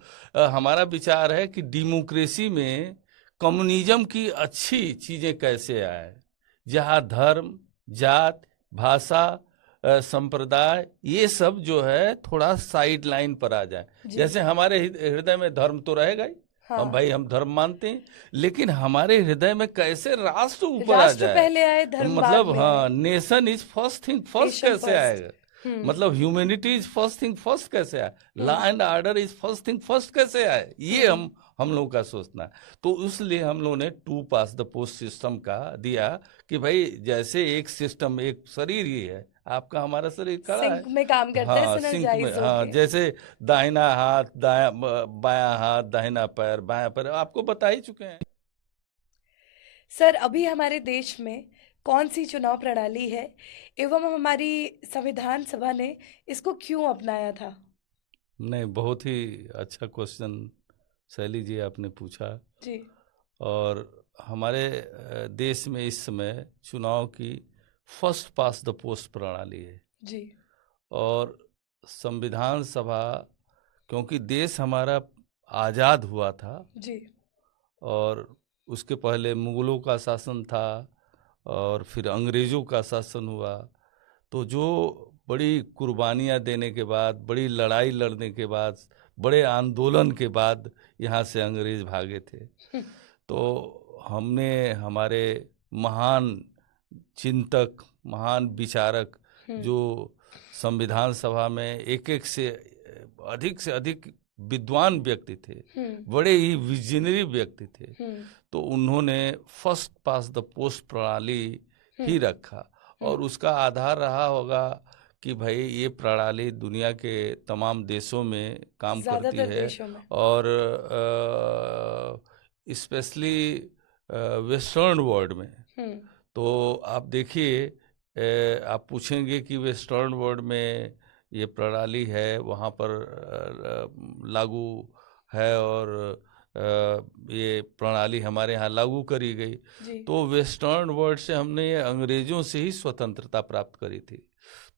हमारा विचार है कि डेमोक्रेसी में कम्युनिज्म की अच्छी चीजें कैसे आए, जहाँ धर्म, जात, भाषा, संप्रदाय, ये सब जो है थोड़ा साइड लाइन पर आ जाए। जी जैसे हमारे हृदय में धर्म तो रहेगा ही, हम हाँ, भाई हम धर्म मानते हैं, लेकिन हमारे हृदय में कैसे राष्ट्र ऊपर आ राष्ट्र जाए। पहले आए, धर्म बाद मतलब में आए। हाँ, nation is first thing first nation कैसे फर्स्ट। आएगा, मतलब humanity is first thing first कैसे आए, law hmm and order is first thing first कैसे आए, ये हम्म हम लोगों का सोचना है। तो इसलिए हम लोगों ने to pass the post system का दिया कि भाई जैसे एक सिस्टम, एक शरीर ही है, आपका हमारा शरीर खड़ा है। सिंक में काम करता है, हाँ सिंक में, सिनर्जाइज हाँ होके। जैसे दाहिना हाथ दाया, बायां हाथ दाहिना पैर बायां पैर, आपको बता ही चुके हैं। सर अभी हमारे देश में कौन सी चुनाव प्रणाली है एवं हमारी संविधान सभा ने इसको क्यों अपनाया था? नहीं, बहुत ही अच्छा क्वेश्चन शैली जी आपने पूछा। जी और हमारे देश में इस समय चुनाव की फर्स्ट पास द पोस्ट प्रणाली है। जी और संविधान सभा, क्योंकि देश हमारा आज़ाद हुआ था, जी और उसके पहले मुगलों का शासन था, और फिर अंग्रेज़ों का शासन हुआ। तो जो बड़ी कुर्बानियाँ देने के बाद, बड़ी लड़ाई लड़ने के बाद, बड़े आंदोलन के बाद यहाँ से अंग्रेज भागे थे। तो हमने, हमारे महान चिंतक, महान विचारक हम्म जो संविधान सभा में एक एक से अधिक विद्वान व्यक्ति थे, हम्म बड़े ही विजनरी व्यक्ति थे, हम्म तो उन्होंने फर्स्ट पास द पोस्ट प्रणाली ही रखा। और उसका आधार रहा होगा कि भाई ये प्रणाली दुनिया के तमाम देशों में काम करती ज्यादातर है, देशों में। और स्पेशली वेस्टर्न वर्ल्ड में। हम्म तो आप देखिए, आप पूछेंगे कि वेस्टर्न वर्ल्ड में ये प्रणाली है, वहाँ पर लागू है, और ये प्रणाली हमारे यहाँ लागू करी गई। जी तो वेस्टर्न वर्ल्ड से हमने अंग्रेज़ों से ही स्वतंत्रता प्राप्त करी थी।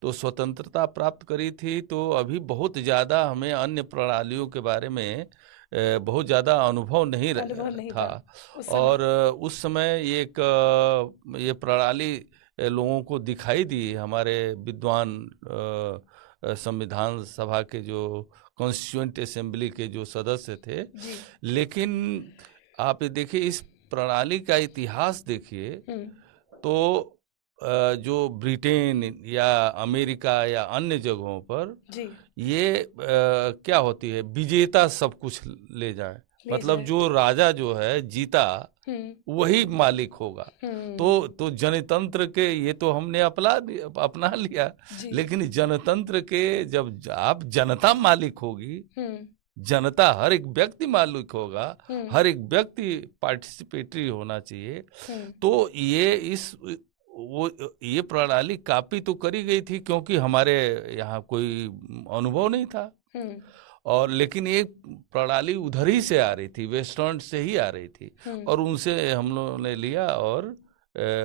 तो स्वतंत्रता प्राप्त करी थी, तो अभी बहुत ज़्यादा हमें अन्य प्रणालियों के बारे में बहुत ज़्यादा अनुभव नहीं अनुभव नहीं था। था उस समय। और उस समय ये प्रणाली लोगों को दिखाई दी, हमारे विद्वान संविधान सभा के जो कॉन्स्टिट्यूएंट असेंबली के जो सदस्य थे। जी लेकिन आप ये देखिए, इस प्रणाली का इतिहास देखिए, तो जो ब्रिटेन या अमेरिका या अन्य जगहों पर जी ये क्या होती है, विजेता सब कुछ ले जाए, ले मतलब जाए। जो राजा जो है जीता हम्म वही मालिक होगा। हम्म तो जनतंत्र के ये तो हमने अपना लिया। जी लेकिन जनतंत्र के जब आप जनता मालिक होगी, हम्म जनता, हर एक व्यक्ति मालिक होगा, हम्म हर एक व्यक्ति पार्टिसिपेटरी होना चाहिए। हम्म तो ये प्रणाली काफी तो करी गई थी, क्योंकि हमारे यहाँ कोई अनुभव नहीं था। हम्म और लेकिन ये प्रणाली उधर ही से आ रही थी, वेस्टर्न से ही आ रही थी, और उनसे हम लोगों ने लिया और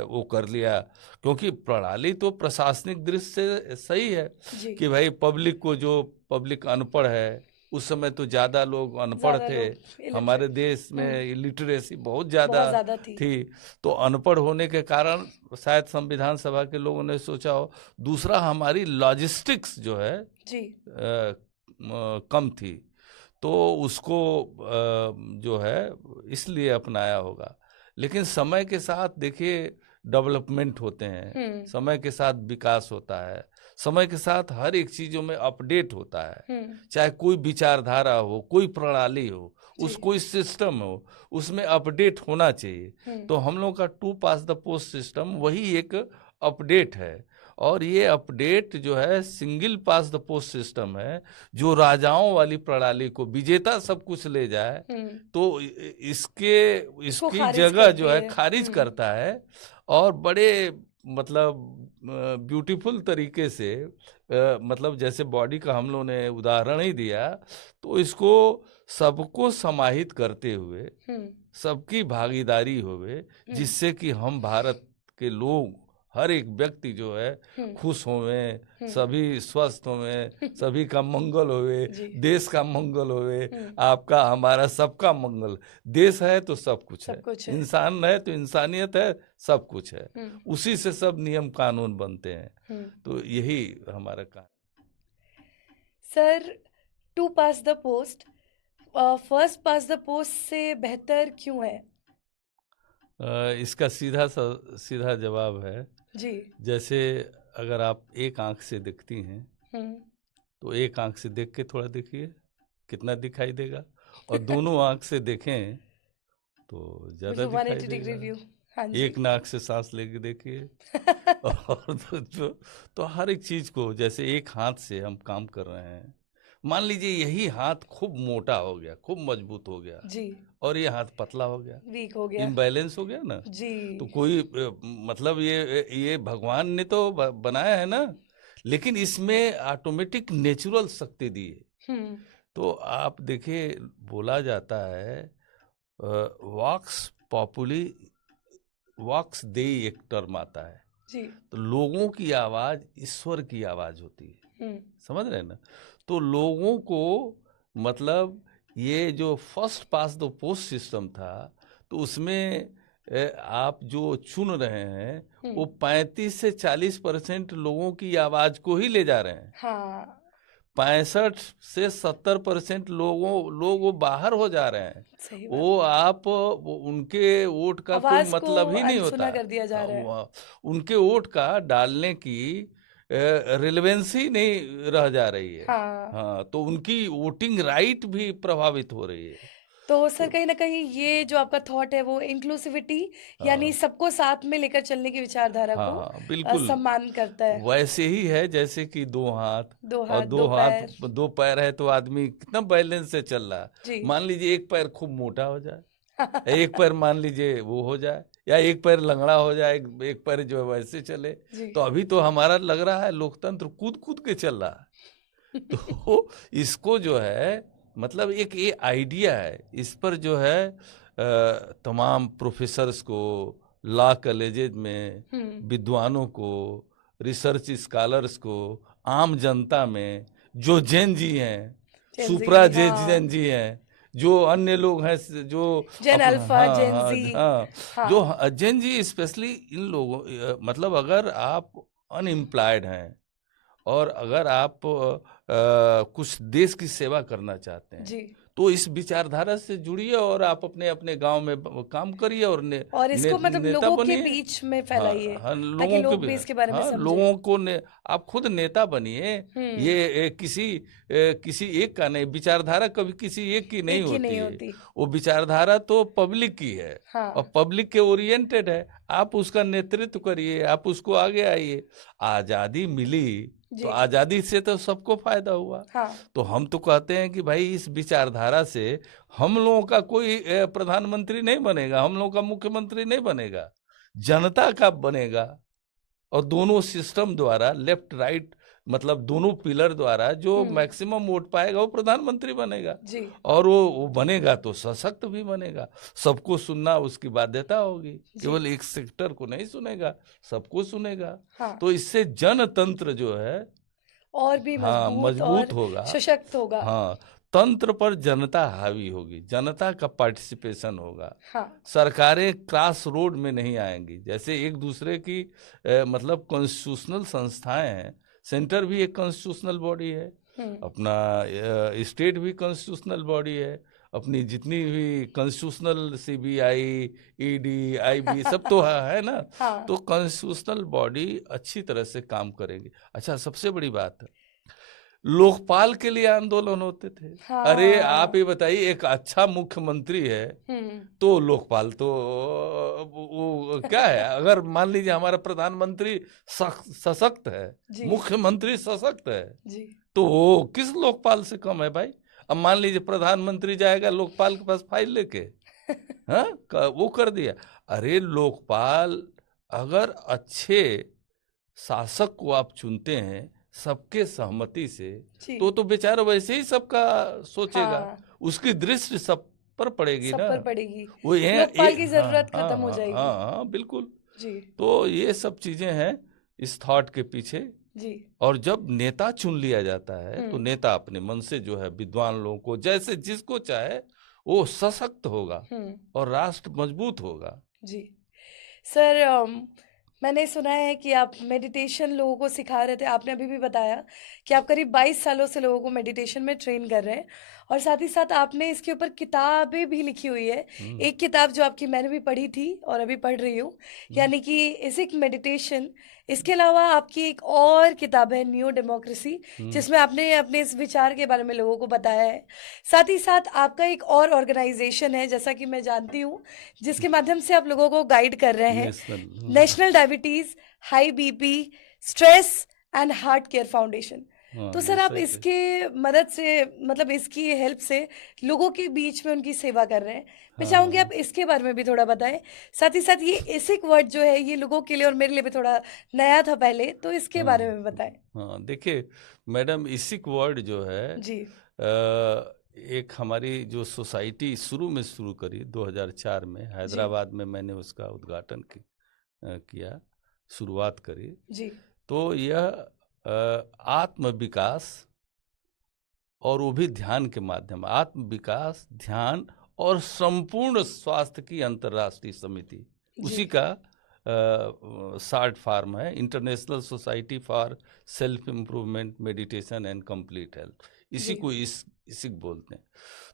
वो कर लिया। क्योंकि प्रणाली तो प्रशासनिक दृष्टि से सही है जी। कि भाई पब्लिक को, जो पब्लिक अनपढ़ है, उस समय तो ज़्यादा लोग अनपढ़ ज्यादा थे, लोग हमारे इलिटरेट। देश में इलिटरेसी बहुत बहुत ज़्यादा ज्यादा थी। थी। तो अनपढ़ होने के कारण शायद संविधान सभा के लोगों ने सोचा हो। दूसरा, हमारी लॉजिस्टिक्स जो है जी। कम थी, तो उसको जो है इसलिए अपनाया होगा। लेकिन समय के साथ देखिए डेवलपमेंट होते हैं, समय के साथ विकास होता है, समय के साथ हर एक चीजों में अपडेट होता है। चाहे कोई विचारधारा हो, कोई प्रणाली हो, कोई सिस्टम हो, उसमें अपडेट होना चाहिए। तो हम लोग का 2 पास द पोस्ट सिस्टम वही एक अपडेट है। और ये अपडेट जो है single pass the post system है, जो राजाओं वाली प्रणाली को विजेता सब कुछ ले जाए, तो इसकी खारिज जगह जो करती है है। खारिज करता है। और बड़े मतलब ब्यूटीफुल तरीके से मतलब जैसे बॉडी का हम लोगों ने उदाहरण ही दिया, तो इसको सबको समाहित करते हुए, सबकी भागीदारी होवे, जिससे कि हम भारत के लोग, हर एक व्यक्ति जो है खुश होवे, सभी स्वस्थ होवे, सभी का मंगल होवे, जी। देश का मंगल होवे, आपका हमारा सबका मंगल। देश है तो सब कुछ है, सब कुछ है। इंसान है तो इंसानियत है, सब कुछ है। उसी से सब नियम कानून बनते हैं। तो यही हमारा काम। Sir, 2 pass the post first pass the post से बेहतर क्यों है? इसका सीधा जवाब है, जी। जैसे अगर आप एक आंख से देखती हैं, तो एक आंख से देख के थोड़ा देखिए कितना दिखाई देगा, और दोनों आंख से देखें तो ज्यादा मतलब दिखाई 180 डिग्री व्यू। देगा। हाँ जी। एक नाक से सांस लेके देखिए। और तो हर एक चीज को, जैसे एक हाथ से हम काम कर रहे हैं, मान लीजिए यही हाथ खूब मोटा हो गया, खूब मजबूत हो गया, जी। और ये हाथ पतला हो गया, वीक हो गया। इम्बैलेंस हो गया ना। जी। तो कोई मतलब ये भगवान ने तो बनाया है ना, लेकिन इसमें ऑटोमेटिक नेचुरल शक्ति दी है। तो आप देखिए, बोला जाता है वॉक्स पॉपुली वॉक्स दे, एक टर्म आता है। जी। तो लोगों की आवाज ईश्वर की आवाज होती है, समझ रहे हैं ना। तो लोगों को मतलब ये जो first pass the post system था, तो उसमें आप जो चुन रहे हैं वो 35 से 40% लोगों की आवाज को ही ले जा रहे हैं। हाँ। 65 से 70% लोग वो बाहर हो जा रहे हैं। सही बात। वो उनके वोट का कोई आवाज को मतलब ही नहीं अनसुना होता। कर दिया जा रहा है। उनके वोट का डालने की रिलेवेंसी नहीं रह जा रही है। हाँ। हाँ, तो उनकी वोटिंग राइट भी प्रभावित हो रही है। तो सर, कहीं ना कहीं ये जो आपका थॉट है वो इंक्लूसिविटी, यानी सबको साथ में लेकर चलने की विचारधारा को हाँ, बिल्कुल सम्मान करता है। वैसे ही है, जैसे कि दो हाथ दो और हाथ, दो दो हाथ पैर। दो पैर है, तो आदमी कितना बैलेंस से चल रहा है। जी। मान लीजिए एक पैर खूब मोटा हो जाए, एक पैर मान लीजिए वो हो जाए, या एक पैर लंगड़ा हो जाए, एक पैर जो है वैसे चले। जी। तो अभी तो हमारा लग रहा है लोकतंत्र कूद कूद के चल रहा है। तो इसको जो है मतलब एक ये आइडिया है, इस पर जो है तमाम प्रोफेसर्स को, लॉ कॉलेजेस में विद्वानों को, रिसर्च स्कॉलर्स को, आम जनता में, जो जैन जी हैं, सुप्रा जैन जी हैं, जो अन्य लोग हैं, जो जेन अल्फा, जेन जी। हाँ, जो जैन जी स्पेशली, इन लोगों मतलब अगर आप अनएम्प्लॉयड हैं और अगर आप कुछ देश की सेवा करना चाहते हैं, जी। तो इस विचारधारा से जुड़िए और आप अपने अपने गांव में काम करिए और इसको मतलब नेता लोगों के बनिए। बीच में फैलाइए, हाँ, ताकि लोगों लोग के भी इसके बारे में हाँ, समझें। लोगों को आप खुद नेता बनिए। ये किसी एक का नहीं, विचारधारा कभी किसी एक की नहीं होती है। वो विचारधारा तो पब्लिक की है। हाँ। और पब्लिक के ओरिएंटेड है। आप उसका नेतृत्व करिए, आप उसको आगे आइए। आजादी मिली तो आजादी से तो सबको फायदा हुआ। हाँ। तो हम तो कहते हैं कि भाई इस विचारधारा से हम लोगों का कोई प्रधानमंत्री नहीं बनेगा, हम लोगों का मुख्यमंत्री नहीं बनेगा, जनता का बनेगा। और दोनों सिस्टम द्वारा, लेफ्ट राइट मतलब दोनों पिलर द्वारा जो हम्म। मैक्सिमम वोट पाएगा वो प्रधानमंत्री बनेगा, जी और वो बनेगा तो सशक्त भी बनेगा। सबको सुनना उसकी बाध्यता होगी, जी। केवल एक सेक्टर को नहीं सुनेगा, सबको सुनेगा। हाँ, तो इससे जनतंत्र जो है, और भी हाँ, मजबूत मजबूत और होगा। सशक्त होगा। हाँ, तंत्र पर जनता हावी होगी, जनता का पार्टिसिपेशन होगा। हाँ। सरकारें क्रॉस रोड में नहीं आएंगी, जैसे एक दूसरे की मतलब कॉन्स्टिट्यूशनल संस्थाएं हैं। सेंटर भी एक कॉन्स्टिट्यूशनल बॉडी है, हम्म। अपना स्टेट भी कॉन्स्टिट्यूशनल बॉडी है, अपनी जितनी भी कॉन्स्टिट्यूशनल सीबीआई, ईडी, आईबी सब तो है ना। हाँ। तो कॉन्स्टिट्यूशनल बॉडी अच्छी तरह से काम करेगी। अच्छा, सबसे बड़ी बात है, लोकपाल के लिए आंदोलन होते थे। अरे आप हाँ। ये बताइए, एक अच्छा मुख्यमंत्री है हम्म। तो लोकपाल तो वो क्या है? अगर मान लीजिए हमारा प्रधानमंत्री सशक्त है, जी मुख्यमंत्री सशक्त है, जी। तो वो किस लोकपाल से कम है भाई? अब मान लीजिए प्रधानमंत्री जाएगा लोकपाल के पास फाइल लेके, हाँ, वो कर दिया। अरे लोकपाल, अगर अच्छे शासक को आप चुनते हैं सबके सहमति से, जी। तो बेचारा वैसे ही सबका सोचेगा, हाँ, उसकी दृष्टि सब पर पड़ेगी सब ना। पर पड़ेगी। वो ये लोकपाल की हाँ जरूरत हाँ खत्म हो हाँ जाएगी। हाँ हाँ, बिल्कुल। जी तो ये सब चीजें हैं इस थॉट के पीछे। जी। और जब नेता चुन लिया जाता है तो हम्म। नेता अपने मन से जो है विद्वान लोगों को जैसे जिसको चाहे वो सशक्त होगा हम्म। और राष्ट्र मजबूत होगा। जी सर, मैंने सुना है कि आप मेडिटेशन लोगों को सिखा रहे थे। आपने अभी भी बताया कि आप करीब 22 सालों से लोगों को मेडिटेशन में ट्रेन कर रहे हैं, और साथ ही साथ आपने इसके ऊपर किताबें भी लिखी हुई है। एक किताब जो आपकी मैंने भी पढ़ी थी और अभी पढ़ रही हूँ, यानी कि इसिक मेडिटेशन। इसके अलावा आपकी एक और किताब है न्यू डेमोक्रेसी, जिसमें आपने अपने इस विचार के बारे में लोगों को बताया है। साथ ही साथ आपका एक और ऑर्गेनाइजेशन है, जैसा कि मैं जानती हूँ, जिसके माध्यम से आप लोगों को गाइड कर रहे हैं, national national diabetes, high BP, stress and heart care foundation. हाँ, तो सर आप जैसे इसके मदद से, मतलब इसकी हेल्प से लोगों के बीच में उनकी सेवा कर रहे हैं। मैं हाँ चाहूंगी हाँ आप इसके बारे में भी थोड़ा बताएं। साथ ही साथ ये एसिक वर्ड जो है ये लोगों के लिए और मेरे लिए भी थोड़ा नया था पहले, तो इसके हाँ बारे में भी बताएं। हाँ, देखिए मैडम, इसिक वर्ड जो है जी एक हमारी जो सोसाइटी शुरू में शुरू करी 2004 में जी हैदराबाद में, मैंने उसका उद्घाटन किया, शुरुआत करी। जी। तो यह आत्म विकास, और वो भी ध्यान के माध्यम, आत्म विकास, ध्यान और संपूर्ण स्वास्थ्य की अंतर्राष्ट्रीय समिति, जी उसी का शॉर्ट फॉर्म है, international society for self improvement meditation and complete health. इसी जी। को इसी बोलते हैं।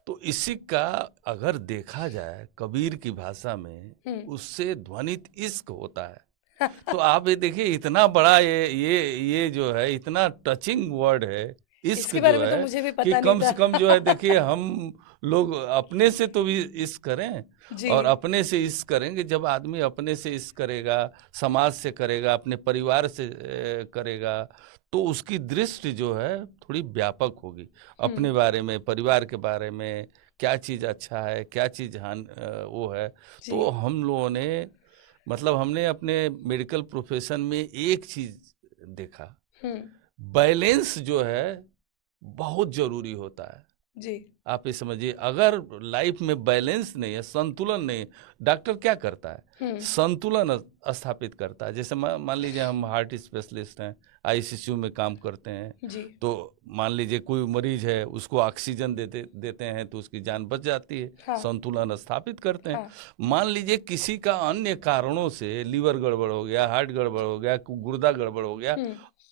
तो इसी का अगर देखा जाए कबीर की भाषा में, उससे ध्वनित इश्क होता है। तो आप ये देखिए, इतना बड़ा ये जो है, इतना टचिंग वर्ड है इश्क इसके बारे जो में तो है, मुझे भी कि पता नहीं कम से था। कम जो है, देखिए हम लोग अपने से तो भी इश्क करें, जी और अपने से इश्क करेंगे। जब आदमी अपने से इश्क करेगा, समाज से करेगा, अपने परिवार से करेगा, तो उसकी दृष्टि जो है थोड़ी व्यापक होगी, अपने बारे में, परिवार के बारे में, क्या चीज़ अच्छा है, क्या चीज़ वो है। जी। तो हम लोगों ने, मतलब हमने अपने मेडिकल प्रोफेशन में एक चीज देखा, बैलेंस जो है बहुत जरूरी होता है। जी आप ये समझिए, अगर लाइफ में बैलेंस नहीं है, संतुलन नहीं है, डॉक्टर क्या करता है? संतुलन स्थापित करता है। जैसे मान लीजिए हम हार्ट स्पेशलिस्ट हैं, आईसीयू में काम करते हैं, जी। तो मान लीजिए कोई मरीज है, उसको ऑक्सीजन देते हैं तो उसकी जान बच जाती है, हाँ संतुलन स्थापित करते हैं। हाँ मान लीजिए किसी का अन्य कारणों से लीवर गड़बड़ हो गया, हार्ट गड़बड़ हो गया, गुर्दा गड़बड़ हो गया,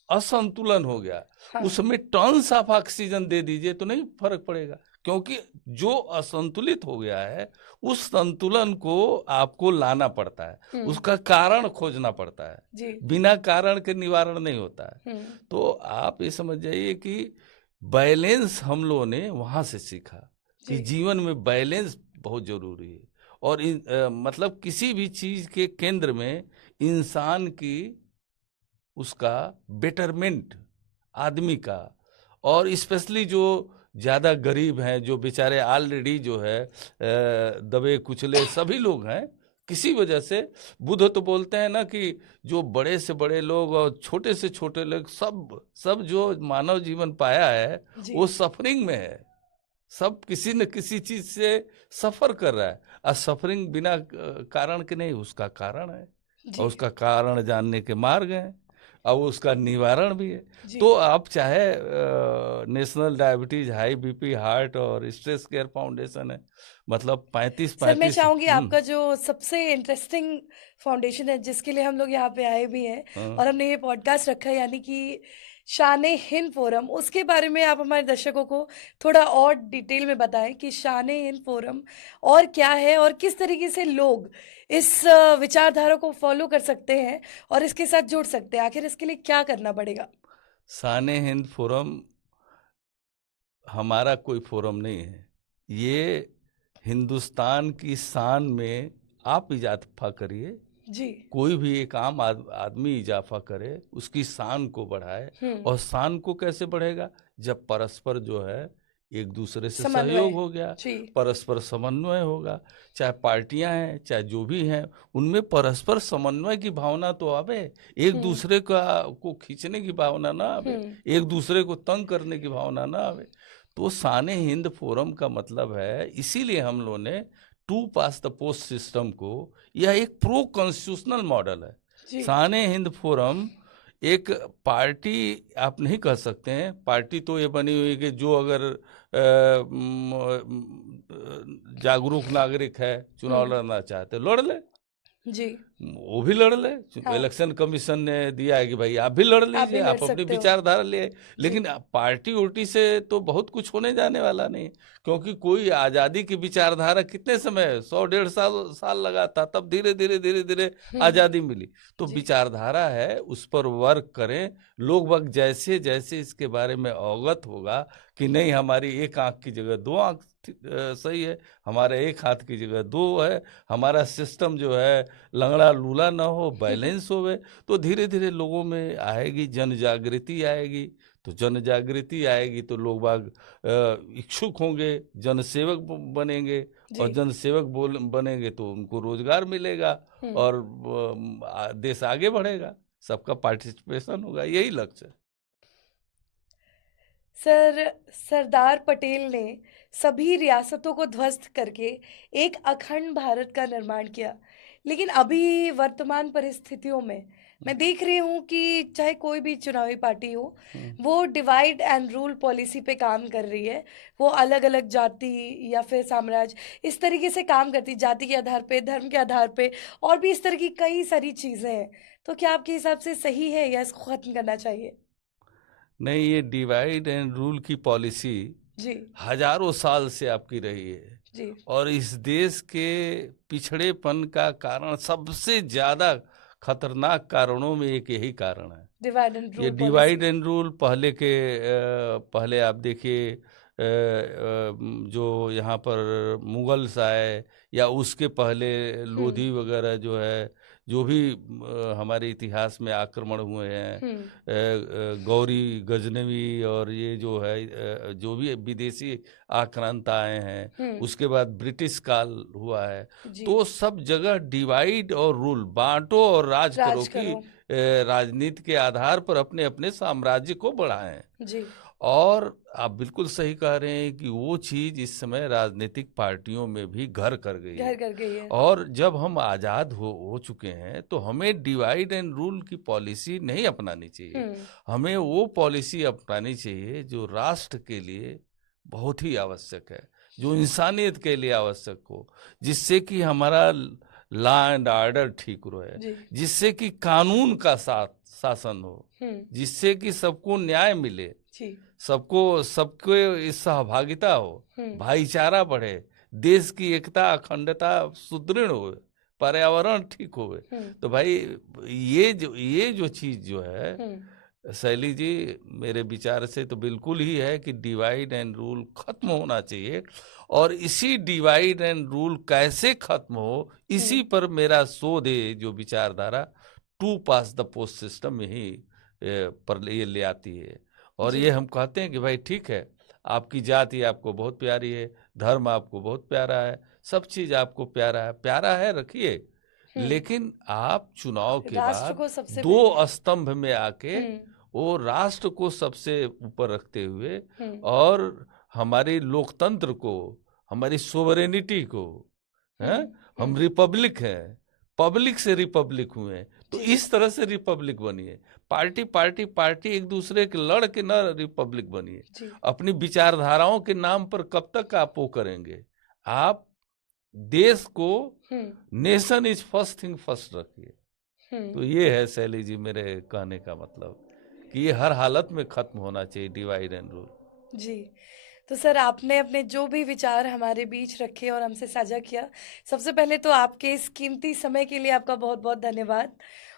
असंतुलन हो गया, हाँ उसमें टन्स ऑफ ऑक्सीजन दे दीजिए तो नहीं फर्क पड़ेगा, क्योंकि जो असंतुलित हो गया है उस संतुलन को आपको लाना पड़ता है, उसका कारण खोजना पड़ता है। जी बिना कारण के निवारण नहीं होता है। तो आप ये समझ जाइए कि बैलेंस हम लोगों ने वहां से सीखा कि जी जीवन में बैलेंस बहुत जरूरी है, और मतलब किसी भी चीज के केंद्र में इंसान की, उसका बेटरमेंट, आदमी का, और स्पेशली जो ज़्यादा गरीब हैं, जो बेचारे ऑलरेडी जो है दबे कुचले सभी लोग हैं, किसी वजह से बुद्ध तो बोलते हैं ना कि जो बड़े से बड़े लोग और छोटे से छोटे लोग सब सब जो मानव जीवन पाया है जी वो सफरिंग में है। सब किसी न किसी चीज से सफर कर रहा है, और सफरिंग बिना कारण के नहीं, उसका कारण है और जी उसका कारण जानने के मार्ग हैं और उसका निवारण भी है। जी तो आप चाहे national diabetes, high BP, heart और स्ट्रेस केयर फाउंडेशन है, मतलब 35 सर, मैं 35। चाहूंगी आपका जो सबसे इंटरेस्टिंग फाउंडेशन है जिसके लिए हम लोग यहाँ पे आए भी हैं हाँ। और हमने ये पॉडकास्ट रखा है, यानी कि शाने हिंद फोरम, उसके बारे में आप हमारे दर्शकों को थोड़ा और डिटेल में बताएं कि शाने हिंद फोरम और क्या है और किस तरीके से लोग इस विचारधारा को फॉलो कर सकते हैं और इसके साथ जुड़ सकते हैं। आखिर इसके लिए क्या करना पड़ेगा? शान-ए हिंद फोरम हमारा कोई फोरम नहीं है, ये हिंदुस्तान की शान में आप इजाफा करिए। जी। कोई भी एक आम आदमी इजाफा करे, उसकी शान को बढ़ाए। और शान को कैसे बढ़ेगा? जब परस्पर जो है एक दूसरे से समन्वय। सहयोग हो गया, जी परस्पर समन्वय होगा। चाहे पार्टियां हैं, चाहे जो भी हैं, उनमें परस्पर समन्वय की भावना तो आवे, एक दूसरे को खींचने की भावना ना आवे, एक दूसरे को तंग करने की भावना ना आवे। तो शान-ए हिंद फोरम का मतलब है, इसीलिए हम लोगों ने to pass the post system को, यह एक प्रो कॉन्स्टिट्यूशनल मॉडल है। जी शान-ए हिंद फोरम एक पार्टी आप नहीं कह सकते हैं। पार्टी तो ये बनी हुई कि जो अगर जागरूक नागरिक है, चुनाव लड़ना चाहते लड़ ले, जी वो भी लड़ ले। हाँ। इलेक्शन कमीशन ने दिया है कि भाई आप भी लड़ आप भी लीजिए, लड़ आप अपनी सकते हो। विचारधारा ले। जी लेकिन पार्टी उल्टी से तो बहुत कुछ होने जाने वाला नहीं, क्योंकि कोई आजादी की विचारधारा कितने समय 100 150 साल लगा था, तब धीरे धीरे धीरे धीरे आजादी मिली। तो जी विचारधारा है, उस पर वर्क करें। लोग वक्त जैसे जैसे इसके बारे में अवगत होगा कि नहीं, हमारी एक आंख की जगह दो आंख सही है, हमारे एक हाथ की जगह दो है, हमारा सिस्टम जो है लंगड़ा लूला ना हो, बैलेंस होवे, तो धीरे धीरे लोगों में आएगी, जन जागृति आएगी। तो जन जागृति आएगी तो लोग बाग इच्छुक होंगे, जनसेवक बनेंगे, और जी जनसेवक बनेंगे तो उनको रोजगार मिलेगा और देश आगे बढ़ेगा, सबका पार्टिसिपेशन होगा, यही लक्ष्य है। सर, सरदार पटेल ने सभी रियासतों को ध्वस्त करके एक अखंड भारत का निर्माण किया, लेकिन अभी वर्तमान परिस्थितियों में मैं देख रही हूँ कि चाहे कोई भी चुनावी पार्टी हो, वो डिवाइड एंड रूल पॉलिसी पे काम कर रही है। वो अलग अलग जाति या फिर साम्राज्य इस तरीके से काम करती, जाति के आधार पे, धर्म के आधार पे, और भी इस तरह की कई सारी चीज़ें हैं। तो क्या आपके हिसाब से सही है या इसको खत्म करना चाहिए? नहीं, ये डिवाइड एंड रूल की पॉलिसी जी हजारों साल से आपकी रही है, जी और इस देश के पिछड़ेपन का कारण, सबसे ज्यादा खतरनाक कारणों में एक यही कारण है। डिवाइड एंड ये rule divide policy. And rule पहले आप देखिए, जो यहाँ पर मुगल्स आए, या उसके पहले लोधी वगैरह जो है, जो भी हमारे इतिहास में आक्रमण हुए हैं, गौरी गजनवी और ये जो है, जो भी विदेशी आक्रांत आए हैं, उसके बाद ब्रिटिश काल हुआ है। जी तो सब जगह डिवाइड और रूल, बांटो और राज करो राज की करो। राजनीति के आधार पर अपने अपने साम्राज्य को बढ़ाएं। जी और आप बिल्कुल सही कह रहे हैं कि वो चीज इस समय राजनीतिक पार्टियों में भी घर कर गई घर है। कर गई है। और जब हम आजाद हो चुके हैं, तो हमें डिवाइड एंड रूल की पॉलिसी नहीं अपनानी चाहिए। हमें वो पॉलिसी अपनानी चाहिए जो राष्ट्र के लिए बहुत ही आवश्यक है, जो इंसानियत के लिए आवश्यक हो, जिससे कि हमारा लॉ एंड ऑर्डर ठीक रहे, जी जिससे कि कानून का शासन हो, जिससे कि सबको न्याय मिले, जी सबको सबको इस सहभागिता हो, भाईचारा बढ़े, देश की एकता अखंडता सुदृढ़ हो, पर्यावरण ठीक हो। तो भाई ये जो चीज जो है शैली जी, मेरे विचार से तो बिल्कुल ही है कि डिवाइड एंड रूल खत्म होना चाहिए। और इसी डिवाइड एंड रूल कैसे खत्म हो, इसी पर मेरा शोध है, जो विचारधारा to pass the post system यही पर ये ले आती है। और जी ये हम कहते हैं कि भाई ठीक है, आपकी जाति आपको बहुत प्यारी है, धर्म आपको बहुत प्यारा है, सब चीज आपको प्यारा है, रखिए, लेकिन आप चुनाव के राष्ट्र बाद को सबसे दो पहले। स्तंभ में आके हम्म। वो राष्ट्र को सबसे ऊपर रखते हुए हम्म। और हमारे लोकतंत्र को, हमारी सोवरेनिटी को, हैं, हम रिपब्लिक हैं, पब्लिक से रिपब्लिक हुए हैं, तो जी। इस तरह से रिपब्लिक बनी है। पार्टी पार्टी पार्टी एक दूसरे के लड़ के न रिपब्लिक बनी है। जी। अपनी विचारधाराओं के नाम पर कब तक आप वो करेंगे? आप देश को nation is first thing first रखिए। तो ये है शैली जी मेरे कहने का मतलब, कि ये हर हालत में खत्म होना चाहिए, डिवाइड एंड रूल। जी। तो सर, आपने अपने जो भी विचार हमारे बीच रखे और हमसे साझा किया, सबसे पहले तो आपके इस कीमती समय के लिए आपका बहुत बहुत धन्यवाद।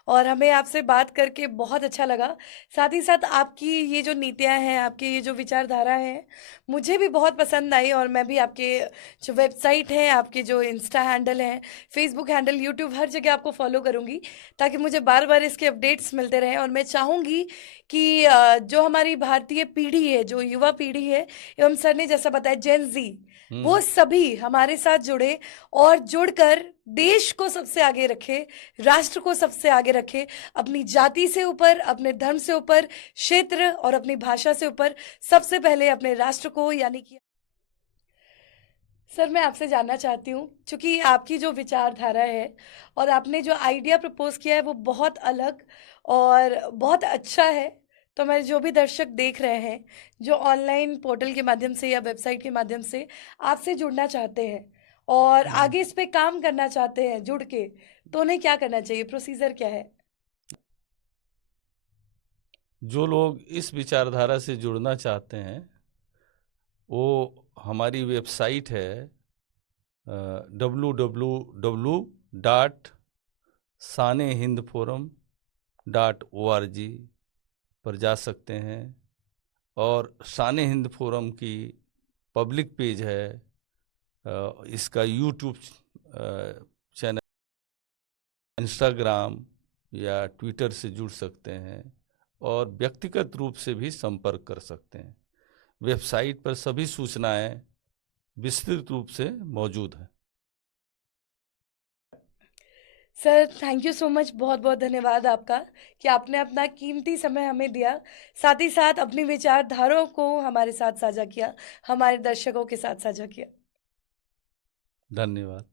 और हमें आपसे बात करके बहुत अच्छा लगा। साथ ही साथ आपकी ये जो नीतियाँ हैं, आपकी ये जो विचारधारा है, मुझे भी बहुत पसंद आई। और मैं भी आपके जो वेबसाइट है, आपके जो इंस्टा हैंडल है, फेसबुक हैंडल, यूट्यूब, हर जगह आपको फॉलो करूँगी, ताकि मुझे बार बार इसके अपडेट्स मिलते रहें। और मैं चाहूँगी कि जो हमारी भारतीय पीढ़ी है, जो युवा पीढ़ी है, एवं सर ने जैसा बताया जेन जी, वो सभी हमारे साथ जुड़े और जुड़कर देश को सबसे आगे रखे, राष्ट्र को सबसे आगे रखे, अपनी जाति से ऊपर, अपने धर्म से ऊपर, क्षेत्र और अपनी भाषा से ऊपर, सबसे पहले अपने राष्ट्र को, यानी कि सर, मैं आपसे जानना चाहती हूँ, क्योंकि आपकी जो विचारधारा है और आपने जो आइडिया प्रपोज किया है वो बहुत अलग और बहुत अच्छा है। तो मैं, जो भी दर्शक देख रहे हैं, जो ऑनलाइन पोर्टल के माध्यम से या वेबसाइट के माध्यम से आपसे जुड़ना चाहते हैं और आगे इस पे काम करना चाहते हैं जुड़ के, तो उन्हें क्या करना चाहिए? प्रोसीजर क्या है? जो लोग इस विचारधारा से जुड़ना चाहते हैं, वो हमारी वेबसाइट है www.sanehindforum.org पर जा सकते हैं। और शान हिंद फोरम की पब्लिक पेज है, इसका यूट्यूब चैनल, इंस्टाग्राम या ट्विटर से जुड़ सकते हैं और व्यक्तिगत रूप से भी संपर्क कर सकते हैं। वेबसाइट पर सभी सूचनाएं विस्तृत रूप से मौजूद हैं। Sir, thank you so much, बहुत बहुत धन्यवाद आपका कि आपने अपना कीमती समय हमें दिया, साथ ही साथ अपनी विचारधाराओं को हमारे साथ साझा किया, हमारे दर्शकों के साथ साझा किया। धन्यवाद।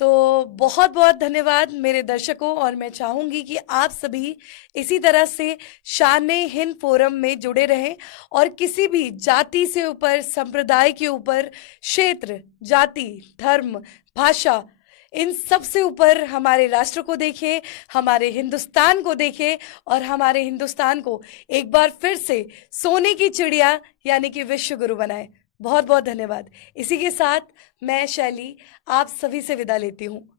तो बहुत बहुत धन्यवाद मेरे दर्शकों। और मैं चाहूँगी कि आप सभी इसी तरह से शान हिंद फोरम में जुड़े रहें और किसी भी जाति से ऊपर, संप्रदाय के ऊपर, क्षेत्र, जाति, धर्म, भाषा, इन सब से ऊपर हमारे राष्ट्र को देखें, हमारे हिंदुस्तान को देखें और हमारे हिंदुस्तान को एक बार फिर से सोने की चिड़िया यानी कि विश्व गुरु बनाएं। बहुत बहुत धन्यवाद। इसी के साथ मैं शैली आप सभी से विदा लेती हूँ।